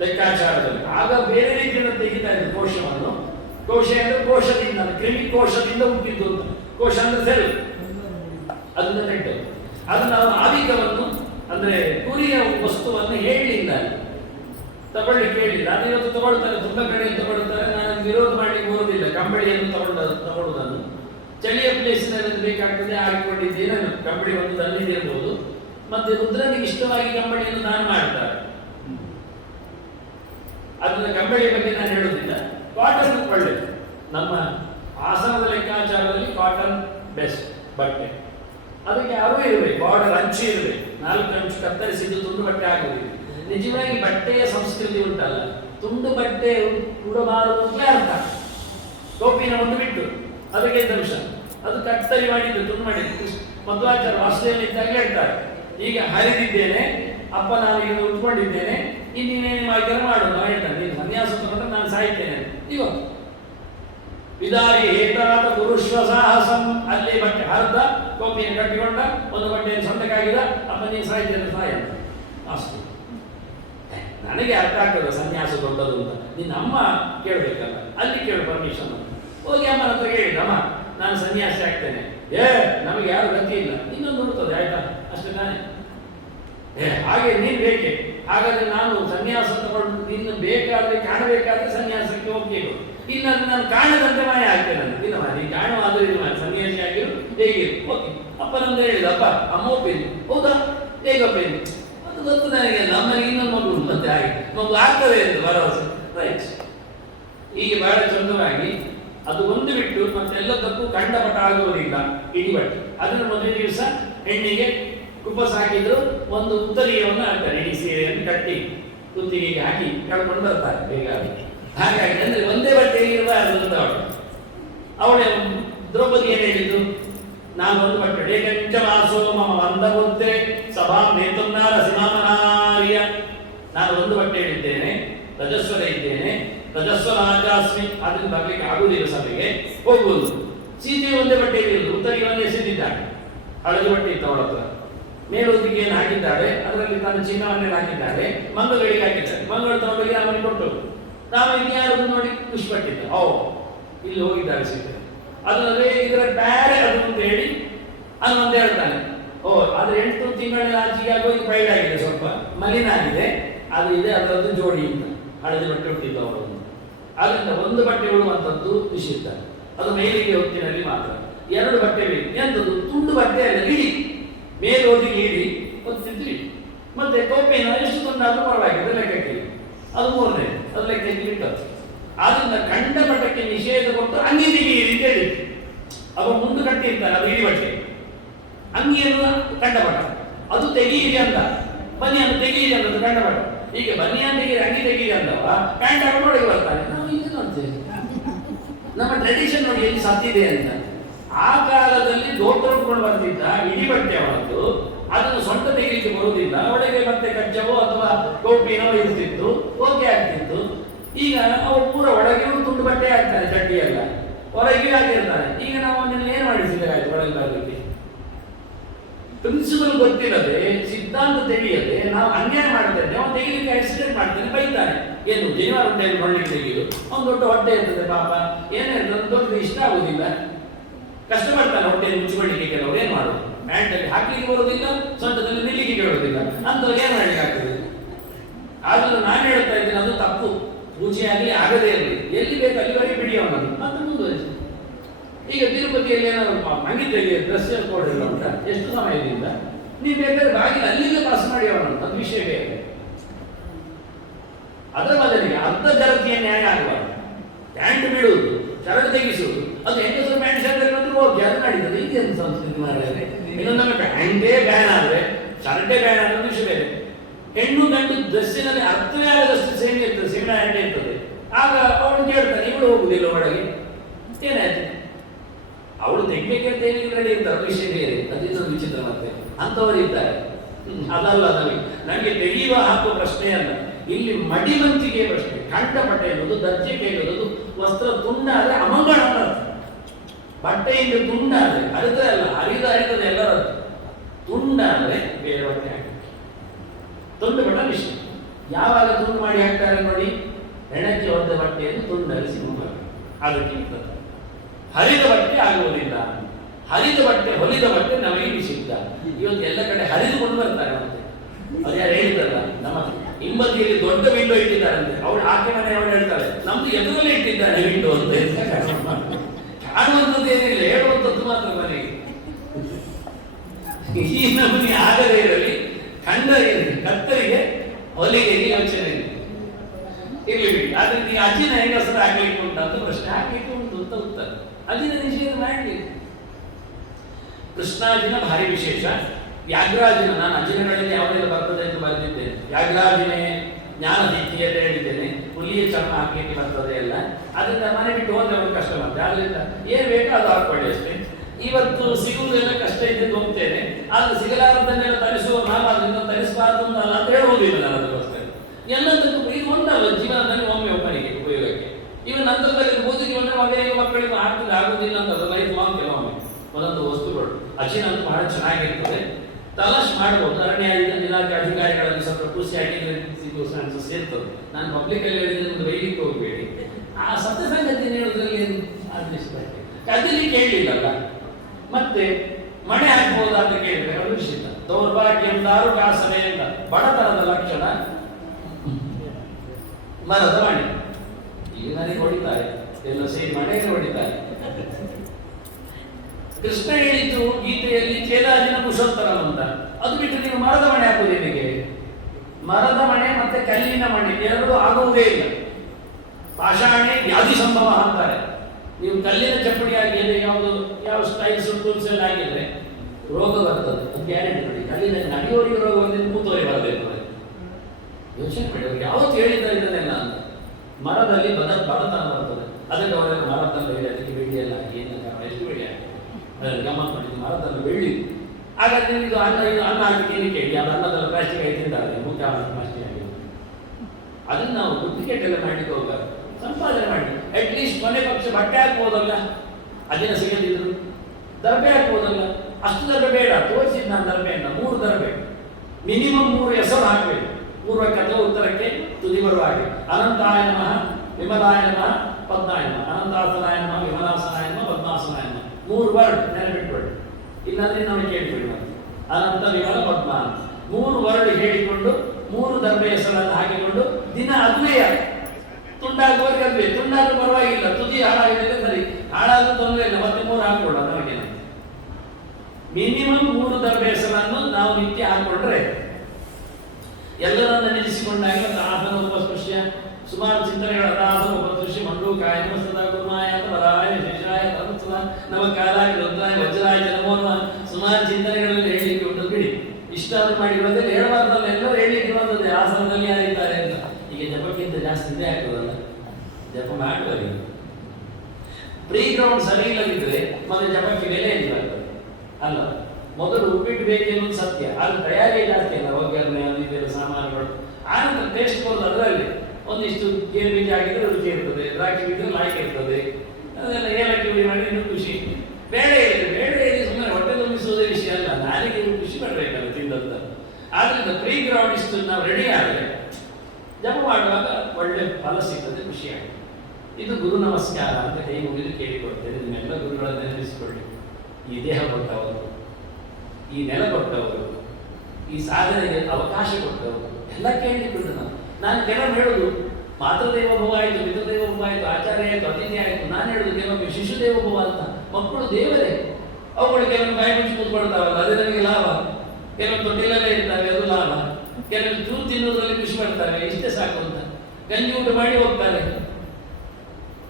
ಲೆಕ್ಕಾಚಾರದಲ್ಲಿ. ಆಗ ಬೇರೆ ರೀತಿಯಿಂದ ತೆಗಿತಾ ಇದ್ರು ಕೋಶವನ್ನು. ಕೋಶ ಅಂದ್ರೆ ಕೋಶದಿಂದ, ಕ್ರಿಮಿ ಕೋಶದಿಂದ ಹುಟ್ಟಿದ್ದು ಅಂತ. ಕೋಶ ಅಂದ್ರೆ ಸೆಲ್, ಅದನ್ನ ನೆಟ್ಟು ಅದನ್ನ ಆವಿಕವನ್ನು, ಅಂದ್ರೆ ಕುರಿಯ ವಸ್ತುವನ್ನು ಹೇಳಲಿಲ್ಲ, ತಗೊಳ್ಳಿಕ್ಕೆ ಹೇಳಿಲ್ಲ. ಅದು ಇವತ್ತು ತಗೊಳ್ತಾರೆ, ತುಂಬ ಕಡೆ ತಗೊಳ್ತಾರೆ. ನಾನು ವಿರೋಧ ಮಾಡಲಿಕ್ಕೆ ಬರುವುದಿಲ್ಲ ಕಂಬಳಿಯನ್ನು ತಗೊಳ್ಳುವುದನ್ನು. ಚಳಿಯ ಪ್ಲೇಸ್ನಲ್ಲಿ ಬೇಕಾಗ್ತದೆ ಆಗಿಕೊಂಡಿದ್ದೇನೆ. ಕಂಬಳಿ ಒಂದು ತಂದಿದ್ದಿರಬಹುದು. ಮತ್ತೆ ರುದ್ರನಿಗೆ ಇಷ್ಟವಾಗಿ ಕಂಬಳಿಯನ್ನು ದಾನ ಮಾಡ್ತಾರೆ. ಅದನ್ನ ಕಂಬಳಿಯ ಬಗ್ಗೆ ನಾನು ಹೇಳುವುದಿಲ್ಲ. ಕಾಟನ್ ಒಳ್ಳೆಯದು. ನಮ್ಮ ಆಸನದ ಲೆಕ್ಕಾಚಾರದಲ್ಲಿ ಕಾಟನ್ ಬೆಸ್ಟ್ ಬಟ್ಟೆ. ಅದಕ್ಕೆ ಅರೂ ಇರಬೇಕು, ಬಾರ್ಡರ್ ಅಂಚು ಇರಬೇಕು. 4 ಅಂಚು ಕತ್ತರಿಸಿದ್ದು ತುಂಡು ಬಟ್ಟೆ ಆಗುವುದಿಲ್ಲ. ನಿಜವಾಗಿ ಬಟ್ಟೆಯ ಸಂಸ್ಕೃತಿ ಉಂಟಲ್ಲ, ತುಂಡು ಬಟ್ಟೆ ಉಡಬಾರದು ಅಂತ ಅರ್ಥ. ಟೋಪಿನ ಒಂದು ಬಿಟ್ಟು ಅದಕ್ಕೆ ಅಂಶ ಅದು ಕತ್ತರಿ ಮಾಡಿದ್ದು, ತುಂಡು ಮಾಡಿದ್ದು. ಮಧ್ವಾಚಾರ ವಾಸುದೇವನ ಇದ್ದಾಗ ಹೇಳ್ತಾರೆ, ಈಗ ಹರಿದಿದ್ದೇನೆ ಅಪ್ಪ, ನಾನು ಈಗ ಉಟ್ಕೊಂಡಿದ್ದೇನೆ, ಇನ್ನೇನು ಮಾರ್ಗನ ಮಾಡೋದು. ನಾವು ಹೇಳ್ತಾನೆ, ನೀನು ಸನ್ಯಾಸ ತಗೊಂಡ್ರೆ ನಾನು ಸಾಯ್ತೇನೆ. ಇವತ್ತು ವಿದಾರಿ ಹೇತಾದ ಗುರುಶ್ವ ಸಾಹಸಂ. ಅಲ್ಲಿ ಬಟ್ಟೆ ಹರಿದ, ಟೋಪಿಯನ್ನು ಕಟ್ಟಿಕೊಂಡ, ಒಂದು ಬಟ್ಟೆಯನ್ನು ಸೊಂಟಕ್ಕಾಗಿದ, ಅಪ್ಪ ನೀನು ಸಾಯ್ತೇನೆ ಸಾಯ ಅಷ್ಟು. ನನಗೆ ಅರ್ಥ ಆಗ್ತದೆ ಸನ್ಯಾಸ ದೊಡ್ಡದು ಅಂತ. ನಿನ್ನ ಅಮ್ಮ ಕೇಳಬೇಕಲ್ಲ, ಅಲ್ಲಿ ಕೇಳು ಪರ್ಮಿಷನ್. ಹೋಗಿ ಅಮ್ಮನ ಹತ್ರ ಹೇಳಿದ, ಅಮ್ಮ ನಾನು ಸನ್ಯಾಸಿ ಆಗ್ತೇನೆ. ನಮಗೆ ಯಾರು ಗತಿ ಇಲ್ಲ, ಇನ್ನೊಂದು ಹುಡುಕ್ತದೆ ಆಯ್ತಾ, ಅಷ್ಟೇ ತಾನೆ. ಹಾಗೆ ನೀನು ಬೇಕೆ, ಹಾಗಾದ್ರೆ ನಾನು ಸನ್ಯಾಸ ತಗೊಂಡು ನಿನ್ನ ಬೇಕಾದ್ರೆ ಕಾಣಬೇಕಾದ್ರೆ ಸನ್ಯಾಸಕ್ಕೆ ಹೋಗ್ಬೇಕು, ಇಲ್ಲಾಂದ್ರೆ ನಾನು ಕಾಣದಂತೆ ಮಾಯ ಆಗ್ತೇನೆ. ಇಲ್ಲ ನೀನು ಕಾಣುವಾದ್ರೆ ಇಲ್ಲ, ಸನ್ಯಾಸಿ ಆಗಿರು ಹೇಗಿರು ಓಕೆ. ಅಪ್ಪನಂತ ಹೇಳಿದ, ಅಪ್ಪ ಅಮ್ಮ ಒಪ್ಪೇನು. ಹೌದಾ, ಹೇಗೆ ಒಪ್ಪೇನು? ಅದು ಗೊತ್ತು ನನಗೆ, ನಮ್ಮಲ್ಲಿ ಇನ್ನೊಂದು ಮಗು ಮತ್ತೆ ಹಾಗೆ ಮಗು ಆಗ್ತದೆ ಎಂದು ಭರವಸೆ. ರೈಟ್. ಹೀಗೆ ಬಹಳ ಚಂದವಾಗಿ ಅದು ಒಂದು ಬಿಟ್ಟು ಮತ್ತೆಲ್ಲದಕ್ಕೂ ಕಂಡಪಟ ಆಗುವುದಿಲ್ಲ. ಇಡೀ ಬಟ್ಟೆ ಅದನ್ನು ಮೊದಲ ದಿವಸ ಹೆಣ್ಣಿಗೆ ಕುಪ್ಪಸ ಹಾಕಿದ್ರು, ಒಂದು ಉತ್ತರೀಯವನ್ನು ಹಾಕ್ತಾರೆ. ಇಡೀ ಸೀರೆಯನ್ನು ಕಟ್ಟಿ ಕುತ್ತಿಗೆಗೆ ಹಾಕಿ ಕಳ್ಕೊಂಡು ಬರ್ತಾರೆ ಬೇಗ. ಹಾಗಾಗಿ ಅಂದ್ರೆ ಒಂದೇ ಬಟ್ಟೆಯಲ್ಲಿ ಇರಬಾರದು ಅಂತ ಅವಳೆ ದ್ರೌಪದಿ ಏನು ಹೇಳಿದ್ದು, ನಾನು ಒಂದು ಬಟ್ಟೆ ಏಕಂಚ ವಾಸೋ ಮಮ ವಂದ ಬುದ್ಧೆ ಸಭಾ ನೇತುನ್ನಾರ ಸಿಮಾಮನಾರ್ಯ. ನಾನು ಒಂದು ಬಟ್ಟೆ ಹೇಳಿದ್ದೇನೆ, ರಜಸ್ವರ ಇದ್ದೇನೆ, ರಜಸ್ವರಾಜಾಸ್ಮಿ. ಅದನ್ನು ಬರ್ಲಿಕ್ಕೆ ಆಗುವುದಿಲ್ಲ, ಸಭೆಗೆ ಹೋಗುವುದು. ಸೀತೆ ಒಂದೇ ಬಟ್ಟೆಯಲ್ಲಿ ಇರುವುದು, ಉತ್ತರಿಯನ್ನು ಎಸೆದಿದ್ದಾಳೆ. ಹಳದಿ ಬಟ್ಟೆ ಇತ್ತು ಅವಳ ಹತ್ರ. ಮೇಲುದಿಗೆಯನ್ನು ಹಾಕಿದ್ದಾಳೆ, ಅದರಲ್ಲಿ ತನ್ನ ಚಿನ್ನವನ್ನೇ ಹಾಕಿದ್ದಾಳೆ, ಮಂಗಗಳಿಗೆ ಹಾಕಿದ್ದಾಳೆ. ಮಂಗಳು ತಗೊಂಡೋಗಿ ಅವನಿಗೆ ಕೊಟ್ಟು, ನಾವು ಇನ್ಯಾರು ನೋಡಿ ಖುಷಿಪಟ್ಟಿದ್ದ. ಇಲ್ಲಿ ಹೋಗಿದ್ದಾಳೆ ಸೀತೆ. ಅದಲ್ಲದೆ ಇದರ ಬ್ಯಾರೆ ಅದು ಅಂತ ಹೇಳಿ ಅನ್ನೊಂದು ಹೇಳ್ತಾನೆ. ಅದು 8 ತಿಂಗಳ ಆಚೆಗೆ ಆಗೋಗಿ ಫೈಲ್ ಆಗಿದೆ, ಸ್ವಲ್ಪ ಮಲಿನ ಆಗಿದೆ. ಅದು ಇದೆ ಅದರದ್ದು ಜೋಡಿ ಅಂತ ಹಳದಿ ಬಟ್ಟೆ ಹುಟ್ಟಿದ್ದು ಅವರು. ಅದರಿಂದ ಒಂದು ಬಟ್ಟೆ ಉಡುವಂಥದ್ದು ನಿಷಿದ್ಧ. ಅದು ಮೇಲಿಗೆ ಹೊತ್ತಿನಲ್ಲಿ ಮಾತ್ರ. 2 ಬಟ್ಟೆ ಬೇಕು. ಎಂಥದ್ದು? ತುಂಡು ಬಟ್ಟೆ ಅಲ್ಲ, ಇಡಿ ಮೇಲೋದಿಗೆ ಇಡಿ ಹೊತ್ತಿದ್ದು ಇಡಿ. ಮತ್ತೆ ಟೋಪಿನ ಎಷ್ಟು ತುಂಡಾದ್ರೂ ಪರವಾಗಿಲ್ಲ, ಲೆಕ್ಕಕ್ಕೆ ಅದು 3ನೇ, ಅದು ಲೆಕ್ಕಕ್ಕೆ ಇಟ್ಟದ್ದು. ಆದ್ರಿಂದ ಕಂಡ ಬಟ್ಟಕ್ಕೆ ನಿಷೇಧ ಕೊಟ್ಟು ಅಂಗಿ ತೆಗೀರಿ ಅಂತ ಹೇಳಿ ಅವ ಮುಂದೆ ಕಟ್ಟಿರ್ತಾನೆ, ಅದು ಇಡಿ ಬಟ್ಟೆ. ಅಂಗಿಯನ್ನು ಕಂಡ ಬಟ್ಟ ಅದು ತೆಗೀರಿ ಅಂತ, ಬನಿಯನ್ನು ತೆಗೀರಿ ಅನ್ನೋದು ಕಂಡ ಬಟ್ಟ. ಈಗ ಬನಿಯನ್ನು ತೆಗೀರಿ ಅಂಗಿ ತೆಗೀರಿ ಅಂದವ ಪ್ಯಾಂಟ್ ಹಾಕೊಂಡೊಳಗೆ ಬರ್ತಾನೆ. ನಾವು ಈಗ ನೋಡ್ತೇವೆ, ನಮ್ಮ ಟ್ರೆಡಿಷನ್ ನೋಡಿ ಎಲ್ಲಿ ಸತ್ತಿದೆ ಅಂತ. ಆ ಕಾಲದಲ್ಲಿ ದೋತ್ರ ಉಟ್ಕೊಂಡು ಬರ್ತಿದ್ದ ಇಡಿ ಬಟ್ಟೆ ಅವನದ್ದು, ಅದನ್ನು ಸೊಂಟ ತೆಗೀಲಿಕ್ಕೆ ಬರುವುದಿಲ್ಲ. ಒಳಗೆ ಮತ್ತೆ ಕಚ್ಚವೋ ಅಥವಾ ಟೋಪಿನೋ ಇರ್ತಿತ್ತು, ಓಕೆ ಆಗ್ತಿತ್ತು. ಈಗ ಅವ್ರು ಪೂರ ಒಳಗೆ ತುಂಡು ಬಟ್ಟೆ ಹಾಕ್ತಾರೆ, ಚಡ್ಡಿ ಎಲ್ಲ ಹೊರಗೆ ಹಾಕಿರ್ತಾರೆ. ಈಗ ನಾವು ಅವನ್ನೆಲ್ಲ ಏನು ಮಾಡಿಸಿದ್ರೆ ಆಯ್ತು ಒಳಗೆ ಬರಲಿಕ್ಕೆ? ಪ್ರಿನ್ಸಿಪಲ್ ಗೊತ್ತಿರದೆ, ಸಿದ್ಧಾಂತ ತಿಳಿಯದೆ ನಾವು ಅನ್ಯಾಯ ಮಾಡ್ತೇನೆ. ಅವನು ತೆಗಿಲಿಕ್ಕೆ ಆಕ್ಸಿಡೆಂಟ್ ಮಾಡ್ತೇನೆ, ಬೈತಾನೆ. ಏನು ಜನಿವಾರ ಹೊಟ್ಟೆಯಲ್ಲಿ ಕೊಳ್ಳಿಕ್ಕೆ ತೆಗೆದು ಅವ್ನು ದೊಡ್ಡ ಹೊಟ್ಟೆ ಇರ್ತದೆ ಪಾಪ, ಏನಿರ್ತದೆ ದೊಡ್ಡ ಇಷ್ಟ ಆಗುದಿಲ್ಲ, ಕಷ್ಟಪಡ್ತಾನೆ ಹೊಟ್ಟೆಯನ್ನು ಮುಚ್ಚಿಕೊಳ್ಳಿಕ್ಕೆ. ಕೆಲವರು ಏನು ಮಾಡೋದು, ಪ್ಯಾಂಟಲ್ಲಿ ಹಾಕ್ಲಿಕ್ಕೆ ಬರೋದಿಲ್ಲ, ಸೊಂಟದಲ್ಲಿ ನಿಲ್ಲಿಕ್ಕೆ ಕೇಳೋದಿಲ್ಲ, ಅಂಥವ್ರು ಏನು ಮಾಡ್ಲಿಕ್ಕೆ ಆಗ್ತದೆ? ಆದ್ರೂ ನಾನು ಹೇಳ್ತಾ ಇದ್ದೇನೆ, ಅದು ತಪ್ಪು. ರುಚಿಯಾಗಿ ಆಗದೇ ಇರಲಿ, ಎಲ್ಲಿ ಬೇಕು ಅಲ್ಲಿವರೆಗೆ ಬಿಡಿ ಅವನನ್ನು, ಮತ್ತೆ ಮುಂದುವರಿಸಿ. ಈಗ ತಿರುಪತಿಯಲ್ಲಿ ಏನಾದ್ರು ಮಂಗಿತೆಗೆ ಡ್ರೆಸ್ ಕೊಡಿಲ್ಲ ಉಂಟ, ಎಷ್ಟು ಸಮಯದಿಂದ ನೀವು ಬೇಕಾದ್ರೆ ಬಾಗಿಲು ಅಲ್ಲಿಗೆ ಪಾಸ್ ಮಾಡಿ ಅವನನ್ನು, ಅದು ವಿಷಯ ಬೇರೆ. ಅದರ ಬದಲಿಗೆ ಅರ್ಧ ಜರತಿಯ ನ್ಯಾಯ ಆಗಬಾರ್ದು. ಪ್ಯಾಂಟ್ ಬಿಡುವುದು, ಶರ್ಟ್ ತೆಗಿಸುವುದು, ಅದು ಹೆಂಗಸರು ಪ್ಯಾಂಟ್ ಶರ್ಟ್ ಓಕೆ, ಅದು ನಡೀತದೆ. ಇದೇನು ಸಂಸ್ಕೃತಿ ಮಾಡಿದ್ರೆ ಇನ್ನೊಂದು ನಮ್ಮ ಪ್ಯಾಂಟೇ ಬ್ಯಾನ್ ಆದರೆ ಶರ್ಟೇ ಬ್ಯಾನ್ ಅನ್ನೋದು ವಿಷಯ ಬೇರೆ. ಹೆಣ್ಣು ಗಂಡು ಡ್ರೆಸ್ಸಿನಲ್ಲಿ ಅರ್ಥವೇ ಆಗದಷ್ಟು ಸೇಮಿ ಇರ್ತದೆ, ಸಿಮಿಲಾರಿಟಿ ಇರ್ತದೆ. ಆಗ ಅವನು ಕೇಳ್ತಾನೆ, ಇವಳು ಹೋಗುದಿಲ್ಲ ಒಳಗೆ, ಏನಾಯ್ತು? ಅವಳು ತೆಗ್ಬೇಕಂತ ಹೇಳಿ ರೆಡಿ ಇರ್ತಾರೆ, ಅದು ವಿಷಯ ಬೇರೆ, ಅದಿನ್ನೊಂದು ವಿಚಿತ್ರ. ಮತ್ತೆ ಅಂಥವರು ಇದ್ದಾರೆ. ಅದಲ್ಲ ನನಗೆ ತೆಗೆಯುವ ಹಾಕುವ ಪ್ರಶ್ನೆ ಅಲ್ಲ, ಇಲ್ಲಿ ಮಡಿವಂತಿಗೆ ಪ್ರಶ್ನೆ. ಕಂಠಪಟ್ಟೆ ಎನ್ನುವುದು, ದರ್ಜೆ ಕೇಳುವುದು, ವಸ್ತ್ರ ತುಂಡಾದ್ರೆ ಅಮಂಗಳ ಅರ್ಥ. ಬಟ್ಟೆಯಿಂದ ತುಂಡಾದ್ರೆ ಹರಿದ್ರೆ ಅಲ್ಲ, ಹರಿತದೆ ಎಲ್ಲರದ್ದು. ತುಂಡಾದ್ರೆ ಬೇರೆ ಬಟ್ಟೆ ಹಾಕಿ ತುಂಡು ಬಟ್ಟ ವಿಷಯ. ಯಾವಾಗ ತುಂಡು ಮಾಡಿ ಹಾಕ್ತಾರೆ ನೋಡಿ, ಹೆಣಕ್ಕೆ ಒದ್ದ ಬಟ್ಟೆಯನ್ನು ತುಂಡಲ್ಲಿ ಸಿಗುತ್ತಾರೆ, ಅದಕ್ಕೆ ಇರ್ತದೆ. ಹರಿದ ಬಟ್ಟೆ ಆಗುವುದಿಲ್ಲ. ಹರಿದ ಬಟ್ಟೆ, ಹೊಲಿದ ಬಟ್ಟೆ ನಮಗೆ ನಿಷಿದ್ಧ. ಇವತ್ತು ಎಲ್ಲ ಕಡೆ ಹರಿದುಕೊಂಡು ಬರ್ತಾರೆ. ಮತ್ತೆ ಯಾರು ಹೇಳಿದ್ರಲ್ಲ, ನಮ್ಮ ಹಿಂಬದಿಯಲ್ಲಿ ದೊಡ್ಡ ವಿಂಡೋ ಇಟ್ಟಿದ್ದಾರಂತೆ. ಅವಳು ಆಕೆ ಮನೆ ಅವಳು ಹೇಳ್ತಾಳೆ, ನಮ್ದು ಎದುರಲ್ಲೇ ಇಟ್ಟಿದ್ದಾರೆ ವಿಂಡೋ ಅಂತ. ಕಾಣುವಂಥದ್ದೇನಿಲ್ಲ, ಹೇಳುವಂಥದ್ದು ಮಾತ್ರ ಮನೆಗೆ. ಈ ನಮೂನಿ ಆಗದೇ ಇರಲಿ, ಕಂಡರಿಗೆ ಕತ್ತರಿಗೆ ಹೊಲಿಗೆ ಯೋಚನೆ ಇರಲಿ ಬಿಡಿ. ಆದ್ರೆ ನೀವು ಅಜ್ಜಿನ ಹೆಂಗಸರು ಆಗ್ಲಿಕ್ಕೆ ಉಂಟು ಅಂತ ಪ್ರಶ್ನೆ ಹಾಕ್ಲಿಕ್ಕೆ ಉಂಟು ಅಂತ ಉತ್ತರ. ಅಜ್ಜಿನ ನಿಷೇಧ ಮಾಡಲಿ. ಕೃಷ್ಣಾಜಿನ ಭಾರಿ ವಿಶೇಷ. ವ್ಯಾಘ್ರಾಜಿನ, ನಾನು ಅಜಿನಗಳಲ್ಲಿ ಯಾವುದೆಲ್ಲ ಬರ್ತದೆ ಅಂತ ಬರೆದಿದ್ದೇನೆ. ವ್ಯಾಘ್ರಾಜಿನೇ ಜ್ಞಾನ ದೀಪ್ತಿ ಅಂತ ಹೇಳಿದ್ದೇನೆ. ಹುಲಿಯ ಚರ್ಮ ಹಾಕಲಿಕ್ಕೆ ಬರ್ತದೆ ಎಲ್ಲ. ಅದರಿಂದ ಮನೆ ಬಿಟ್ಟು ಹೋದ್ರೆ ಅವ್ರಿಗೆ ಕಷ್ಟ ಬರ್ತದೆ. ಆದ್ರಿಂದ ಏನ್ ಬೇಕೋ ಅದು ಹಾಕೊಳ್ಳಿ ಅಷ್ಟೇ. ಇವತ್ತು ಸಿಗುವುದೆಲ್ಲ ಕಷ್ಟ ಇದೆ ಹೋಗ್ತೇನೆ, ಆದ್ರೆ ಸಿಗಲಾರದನ್ನೆಲ್ಲ ತರಿಸುವ ನಾವು ಅದರಿಂದ ತರಿಸಬಾರ್ದು ಅಂತ ಹೇಳುವುದಿಲ್ಲ. ನಾನು ಅದಕ್ಕೋಸ್ಕರ ಎಲ್ಲದಕ್ಕೂ ಇದು ಒಂದಲ್ಲ ಜೀವನದಲ್ಲಿ ಒಮ್ಮೆ ಒಬ್ಬನಿಗೆ ಉಪಯೋಗಕ್ಕೆ. ಇವನ್ ನಂತರದಲ್ಲಿ ಓದಿಗೆ ಒಳ್ಳೆ ಮಗನಿಗೆ ಮಕ್ಕಳಿಗೆ ಆಗ್ತದೆ ಆಗುದಿಲ್ಲ ಅಂತ ಲೈಫ್ ಲಾಂಗ್ ಕೆಲವೊಮ್ಮೆ ಒಂದೊಂದು ವಸ್ತುಗಳು. ಅಜಿನ ಅಂತ ಬಹಳ ಚೆನ್ನಾಗಿರ್ತದೆ, ತಲಾಶ್ ಮಾಡಬಹುದು. ಅರಣ್ಯ ಇಲಾಖೆ ಅಧಿಕಾರಿಗಳಲ್ಲಿ ಸ್ವಲ್ಪ ಖುಷಿ ಹಾಕಿದ್ರೆ ಸೇರ್ತದೆ. ನಾನು ಪಬ್ಲಿಕ್ ಅಲ್ಲಿ ಹೇಳಿದ್ರೆ ಒಂದು ಬೈಲಿಕ್ಕೆ ಹೋಗಬೇಡಿ. ಆ ಸತ್ಯ ಸಂಗತಿ ಹೇಳೋದ್ರಲ್ಲಿ ಆದೇಶಿಸಬೇಕು. ಕದಿಲಿಕ್ಕೆ ಹೇಳಿಲ್ಲಲ್ಲ, ಮತ್ತೆ ಮಣೆ ಹಾಕಬಹುದು ಅಂತ ಕೇಳಿದ್ರೆ ಅದು ನಿಷಿದ್ಧ. ದೌರ್ಭಾಗ್ಯ ಎಂದಾರು ಕಾಸನೆ ಅಂತ ಬಡತನದ ಲಕ್ಷಣ ಮರದ ಮಣೆ. ಈಗ ನನಗೆ ಹೊಡಿತಾರೆ, ಎಲ್ಲ ಸೇರಿ ಮನೆಗೆ ಹೊಡಿತಾರೆ. ಕೃಷ್ಣ ಹೇಳಿದ್ದು ಗೀತೆಯಲ್ಲಿ ಚೇಲಾಜಿನ ಕುಶೋತ್ತರಂ ಅಂತ. ಅದು ಬಿಟ್ಟು ನೀವು ಮರದ ಮಣೆ ಹಾಕುವುದು ಏನಿಗೆ? ಮರದ ಮಣೆ ಮತ್ತೆ ಕಲ್ಲಿನ ಮಣೆ ಎರಡೂ ಆಗುವುದೇ ಇಲ್ಲ. ಪಾಷಾಣೆ ವ್ಯಾಧಿ ಸಂಭವ ಅಂತಾರೆ. ನೀವು ಕಲ್ಲಿನ ಚಪ್ಪಡಿ ಆಗಿದ್ರೆ ಯಾವುದು ಯಾವ ಸ್ಟೈಲ್ಸ್ ಟೂಲ್ಸ್ ಎಲ್ಲ ಆಗಿದ್ರೆ ರೋಗ ಬರ್ತದೆ, ಅದು ಗ್ಯಾರಂಟಿ ನೋಡಿ. ಕಲ್ಲಿನ ನಡೆಯೋರಿಗೆ ರೋಗ ಬಂದಿದ್ದು ಮೂತೋರಿ ಬರಬೇಕು. ಯೋಚನೆ ಮಾಡಿ, ಅವ್ರು ಯಾವತ್ತು ಹೇಳಿದ್ದಾರೆ ಇದನ್ನೆಲ್ಲ ಅಂತ. ಮರದಲ್ಲಿ ಬಡತನ ಬರ್ತದೆ, ಅದಕ್ಕೆ ಅವರೆಲ್ಲ ಮರದಲ್ಲಿ ಹೇಳಿ ಅದಕ್ಕೆ ಬೆಳ್ಳಿ ಎಲ್ಲ ಏನು ಎಷ್ಟು ಬೆಳ್ಳಿ ಆಗಿದೆ ಗಮನ ಮಾಡಿದ್ದು ಮರದಲ್ಲಿ ಬೆಳ್ಳಿ. ಹಾಗಾದ್ರೆ ಇದು ಅನ್ನ ಹಾಕಿ ಏನು ಕೇಳಿ, ಅದು ಅನ್ನದಲ್ಲ ಪ್ಲಾಸ್ಟಿಕ್ ಆಗಿ ತಿಂತಾರೆ, ಮುಖ್ಯ ಪ್ಲಾಸ್ಟಿಕ್ ಆಗಿದೆ. ಅದನ್ನು ನಾವು ಡುಪ್ಲಿಕೇಟ್ ಎಲ್ಲ ಮಾಡಲಿಕ್ಕೆ ಹೋಗ್ಬಾರ್ದು, ಸಂಪಾದನೆ ಮಾಡಿ. ಅಟ್ಲೀಸ್ಟ್ ಕೊನೆ ಪಕ್ಷ ಬಟ್ಟೆ ಹಾಕ್ಬೋದಲ್ಲ, ಅದಿನ ಸಿಗದಿದ್ರು ದರ್ಬೆ ಹಾಕ್ಬೋದಲ್ಲ. ಅಷ್ಟು ದರ್ಬೆ ಬೇಡ, ತೋರಿಸಿದ್ದು ನಾನು ದರ್ಬೆಯನ್ನು 3 ದರ್ಬೆ ಮಿನಿಮಮ್ 3 ಹೆಸರು ಹಾಕಬೇಕು. ಪೂರ್ವಕ್ಕೆ ಅಥವಾ ಉತ್ತರಕ್ಕೆ ತುದಿ ಬರುವ ಹಾಗೆ. ಅನಂತಾಯ ನಮಃ, ವಿಮಲಾಯ ನಮಃ, ಪದ್ಮಾಯ ನಮಃ. ಅನಂತಾಸನಾಯ ನಮಃ, ವಿಮಲಾಸನಾಯ ನಮಃ, ಪದ್ಮಾಸನಾಯ ನಮಃ. 3 ವರ್ಡ್ ನೆನಪಿಟ್ಕೊಳ್ಳಿ, ಇಲ್ಲಾಂದ್ರೆ ನಾವು ಕೇಳಿಬಿಡಿ. ಮತ್ತೆ ಅನಂತ ವಿಮಲ ಪದ್ಮ 3 ವರ್ಡ್ ಹೇಳಿಕೊಂಡು 3 ದರ್ಬೆ ಹೆಸರನ್ನು ಹಾಕಿಕೊಂಡು ದಿನ ಅದ್ವಯ. ತುಂಡಾಗುವವರೆಗೆ ಅದ್ವಯ, ತುಂಡಾದ್ರೂ ಪರವಾಗಿಲ್ಲ, ತುದಿ ಹಾಳಾಗಿದೆ ಸರಿ, ಹಾಳಾದ್ರೂ ತೊಂದರೆ ಇಲ್ಲ, ಮತ್ತೆ 3 ಹಾಕೊಳ್ಳ. ನಮಗೆ ಮಿನಿಮಮ್ 3 ದರ್ಬೆ ಹೆಸರನ್ನು ನಾವು ನಿತ್ಯ ಹಾಕೊಂಡ್ರೆ ಎಲ್ಲರನ್ನ ನಿಲ್ಲಿಸಿಕೊಂಡಾಗ ಆಸನ ಉಪಸ್ಪೃಶ್ಯ ಸುಮಾರು ಚಿಂತನೆಗಳ ಆಸನ ಉಪಸ್ಪೃಶ್ಯ ಮಂಡೂಕಾಯ ನಮಸ್ತದ ಗುರುಮಾಯ ವರಾಯ ಶೇಷಾಯ ತಮಸ್ವ ನಮಕಾರಾಯ ರುದ್ರಾಯ ವಜ್ರಾಯ ನಮೋ ನಮಃ. ಸುಮಾರು ಚಿಂತನೆಗಳಲ್ಲಿ ಹೇಳಲಿಕ್ಕೆ ಉಂಟು ಬಿಡಿ. ಇಷ್ಟಾದ್ರೂ ಮಾಡಿಕೊಳ್ಳೋದ್ರೆ ಹೇಳಬಾರ್ದಲ್ಲ, ಎಲ್ಲರೂ ಹೇಳಲಿಕ್ಕೆ ಇರುವಂಥದ್ದೇ ಆಸನದಲ್ಲಿ ಯಾರಿದ್ದಾರೆ ಅಂತ. ಈಗ ಜಪಕ್ಕಿಂತ ಜಾಸ್ತಿ ಇದೇ ಆಗ್ತದಲ್ಲ, ಜಪ ಮಾಡ್ತಾರೆ. ಪ್ರೀ ಗ್ರೌಂಡ್ ಸರಿ ಇಲ್ಲದಿದ್ರೆ ಮತ್ತೆ ಜಪಕ್ಕೆ ಬೆಲೆ ಇಲ್ಲ ಅಲ್ಲ. ಮೊದಲು ಉಪ್ಪಿಟ್ಟು ಬೇಕೆನ್ನುವುದು ಸತ್ಯ, ಆದ್ರೆ ತಯಾರಿ ಜಾಸ್ತಿ ಅಲ್ಲ, ಒಗ್ಗರಣೆ ಅದು ಇದೆಲ್ಲ ಸಾಮಾನುಗಳು. ಆನಂತರ ಟೇಸ್ಟ್ ಬರೋದು ಅದರಲ್ಲಿ. ಒಂದಿಷ್ಟು ಗೇರು ಬೀಜ ಹಾಕಿದ್ರೆ ರುಚಿ ಇರ್ತದೆ, ದ್ರಾಕ್ಷಿ ಬೀಜ ಲಾಯ್ಕೆ ಇರ್ತದೆ, ಅದೆಲ್ಲ ಏಲಕ್ಕಿ ಹುಡಿ ಮಾಡಿ ಇನ್ನೂ ಖುಷಿ. ಬೇಳೆ ಹೇಳಿ ಸುಮ್ಮನೆ ಹೊಟ್ಟೆ ತುಂಬಿಸುವುದೇ ವಿಷಯ ಅಲ್ಲ, ನಾಲಿಗೆ ಖುಷಿ ಪಡಬೇಕಲ್ಲ ತಿಂದಂತ. ಆದ್ರಿಂದ ಪ್ರೀ ಗ್ರೌಂಡ್ ಇಷ್ಟು ನಾವು ರೆಡಿ ಆದರೆ ಜಪ ಮಾಡುವಾಗ ಒಳ್ಳೆ ಫಲ ಸಿಗ್ತದೆ, ಖುಷಿಯಾಗುತ್ತೆ. ಇದು ಗುರು ನಮಸ್ಕಾರ ಅಂತ ಕೈ ಮುಗಿದು ಕೇಳಿಕೊಡ್ತೇನೆ. ನಿಮ್ಮೆಲ್ಲ ಗುರುಗಳನ್ನು ನೆನಪಿಸಿಕೊಳ್ಳಿ. ಈ ದೇಹ ಕೊಟ್ಟವರು, ಈ ನೆಲ ಕೊಟ್ಟವರು, ಈ ಸಾಧನೆಗೆ ಅವಕಾಶ ಕೊಟ್ಟವರು ಎಲ್ಲ ಕೇಳಲಿಕ್ಕೆ ನಾನು ಕೆಲವು ಹೇಳುದು ಮಾತೃದೇವೋಭವ ಆಯಿತು, ಪಿತೃದೇವೋಭವ ಆಯಿತು, ಆಚಾರ್ಯ ಆಯಿತು, ಅತಿಥಿ ಆಯಿತು. ನಾನು ಹೇಳುದು ಕೆಲವೊಮ್ಮೆ ಶಿಶುದೇವೋಭವ ಅಂತ. ಮಕ್ಕಳು ದೇವರೇ, ಅವುಗಳು ಕೆಲವೊಮ್ಮೆ ಬಾಯಿ ಮುಚ್ಚಿ ಕೂತ್ಕೊಳ್ತಾವಲ್ಲ, ಅದೇ ನಮಗೆ ಲಾಭ. ಕೆಲವೊಂದು ತೊಟ್ಟಿಲಲ್ಲೇ ಇರ್ತವೆ, ಅದು ಲಾಭ. ಕೆಲವೊಂದು ಚೂರು ತಿನ್ನೋದ್ರಲ್ಲಿ ಖುಷಿ ಪಡ್ತವೆ, ಇಷ್ಟೇ ಸಾಕು ಅಂತ ಗಂಜಿ ಊಟ ಮಾಡಿ ಹೋಗ್ತಾರೆ.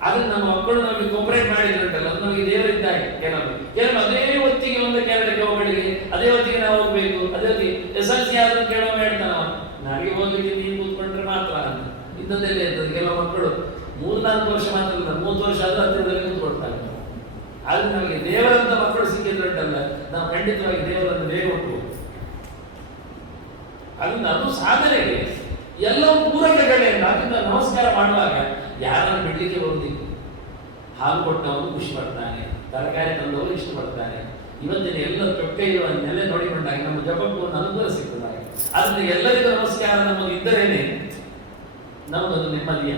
ಆದ್ರೆ ನಮ್ಮ ಮಕ್ಕಳು ನಮಗೆ ಕೋಪರೇಟ್ ಮಾಡಿದ್ರುಂಟಲ್ಲ, ಅದು ನಮಗೆ ದೇವರಿದ್ದಾಗೆ. ಕೆಲವೊಮ್ಮೆ ಅದೇ ಹೊತ್ತಿಗೆ ಒಂದು ಕೇರಳಕ್ಕೆ ಹೋಗಲಿಕ್ಕೆ ಅದೇ ಹೊತ್ತಿಗೆ ನಾವು ಹೋಗ್ಬೇಕು, ಅದೇ ಹೊತ್ತಿಗೆ SLC ಆದ್ರೂ ಕೆಲವೊಮ್ಮೆ ಹೇಳ್ತಾನ ನನಗೆ ಹೋಗ್ಲಿಕ್ಕೆ ನೀವು ಕೂತ್ಕೊಂಡ್ರೆ ಮಾತ್ರ ಅಂತ. ಇಂಥದ್ದೆಲ್ಲ ಇರ್ತದೆ. ಕೆಲವು ಮಕ್ಕಳು 3-4 ವರ್ಷ ಮಾತ್ರ ಇಲ್ಲ, 30 ವರ್ಷ ಆದ್ರೂ ಹತ್ತಿರದಲ್ಲಿ ಕೂತ್ಕೊಳ್ತಾರೆ. ಆದ್ರೆ ನಮಗೆ ದೇವರಂತ ಮಕ್ಕಳು ಸಿಕ್ಕಿದ್ರುಂಟಲ್ಲ, ನಾವು ಖಂಡಿತವಾಗಿ ದೇವರನ್ನು ಬೇಗ ಹುಟ್ಟುವುದು. ಅದರಿಂದ ಅದು ಸಾಧನೆಗೆ ಎಲ್ಲವೂ ಪೂರಕಗಳೇ. ಅದರಿಂದ ನಮಸ್ಕಾರ ಮಾಡುವಾಗ ಯಾರನ್ನು ಬಿಡ್ಲಿಕ್ಕೆ ಬರುವುದಿಲ್ಲ. ಹಾಲು ಕೊಟ್ಟವನು ಖುಷಿ ಪಡ್ತಾನೆ, ತರಕಾರಿ ತಂದವರು ಇಷ್ಟಪಡ್ತಾನೆ. ಇವತ್ತಿನ ಎಲ್ಲ ತೊಟ್ಟೆ ಇರುವ ನೆಲೆ ನೋಡಿಕೊಂಡಾಗ ನಮ್ಮ ಜಪಕ್ಕೂ ಒಂದು ಅನುಕೂಲ ಸಿಗ್ತದೆ. ಅದರಿಂದ ಎಲ್ಲರಿಗೂ ನಮಸ್ಕಾರ ನಮಗೆ ಇದ್ದರೇನೆ ನಮಗದು ನೆಮ್ಮದಿಯ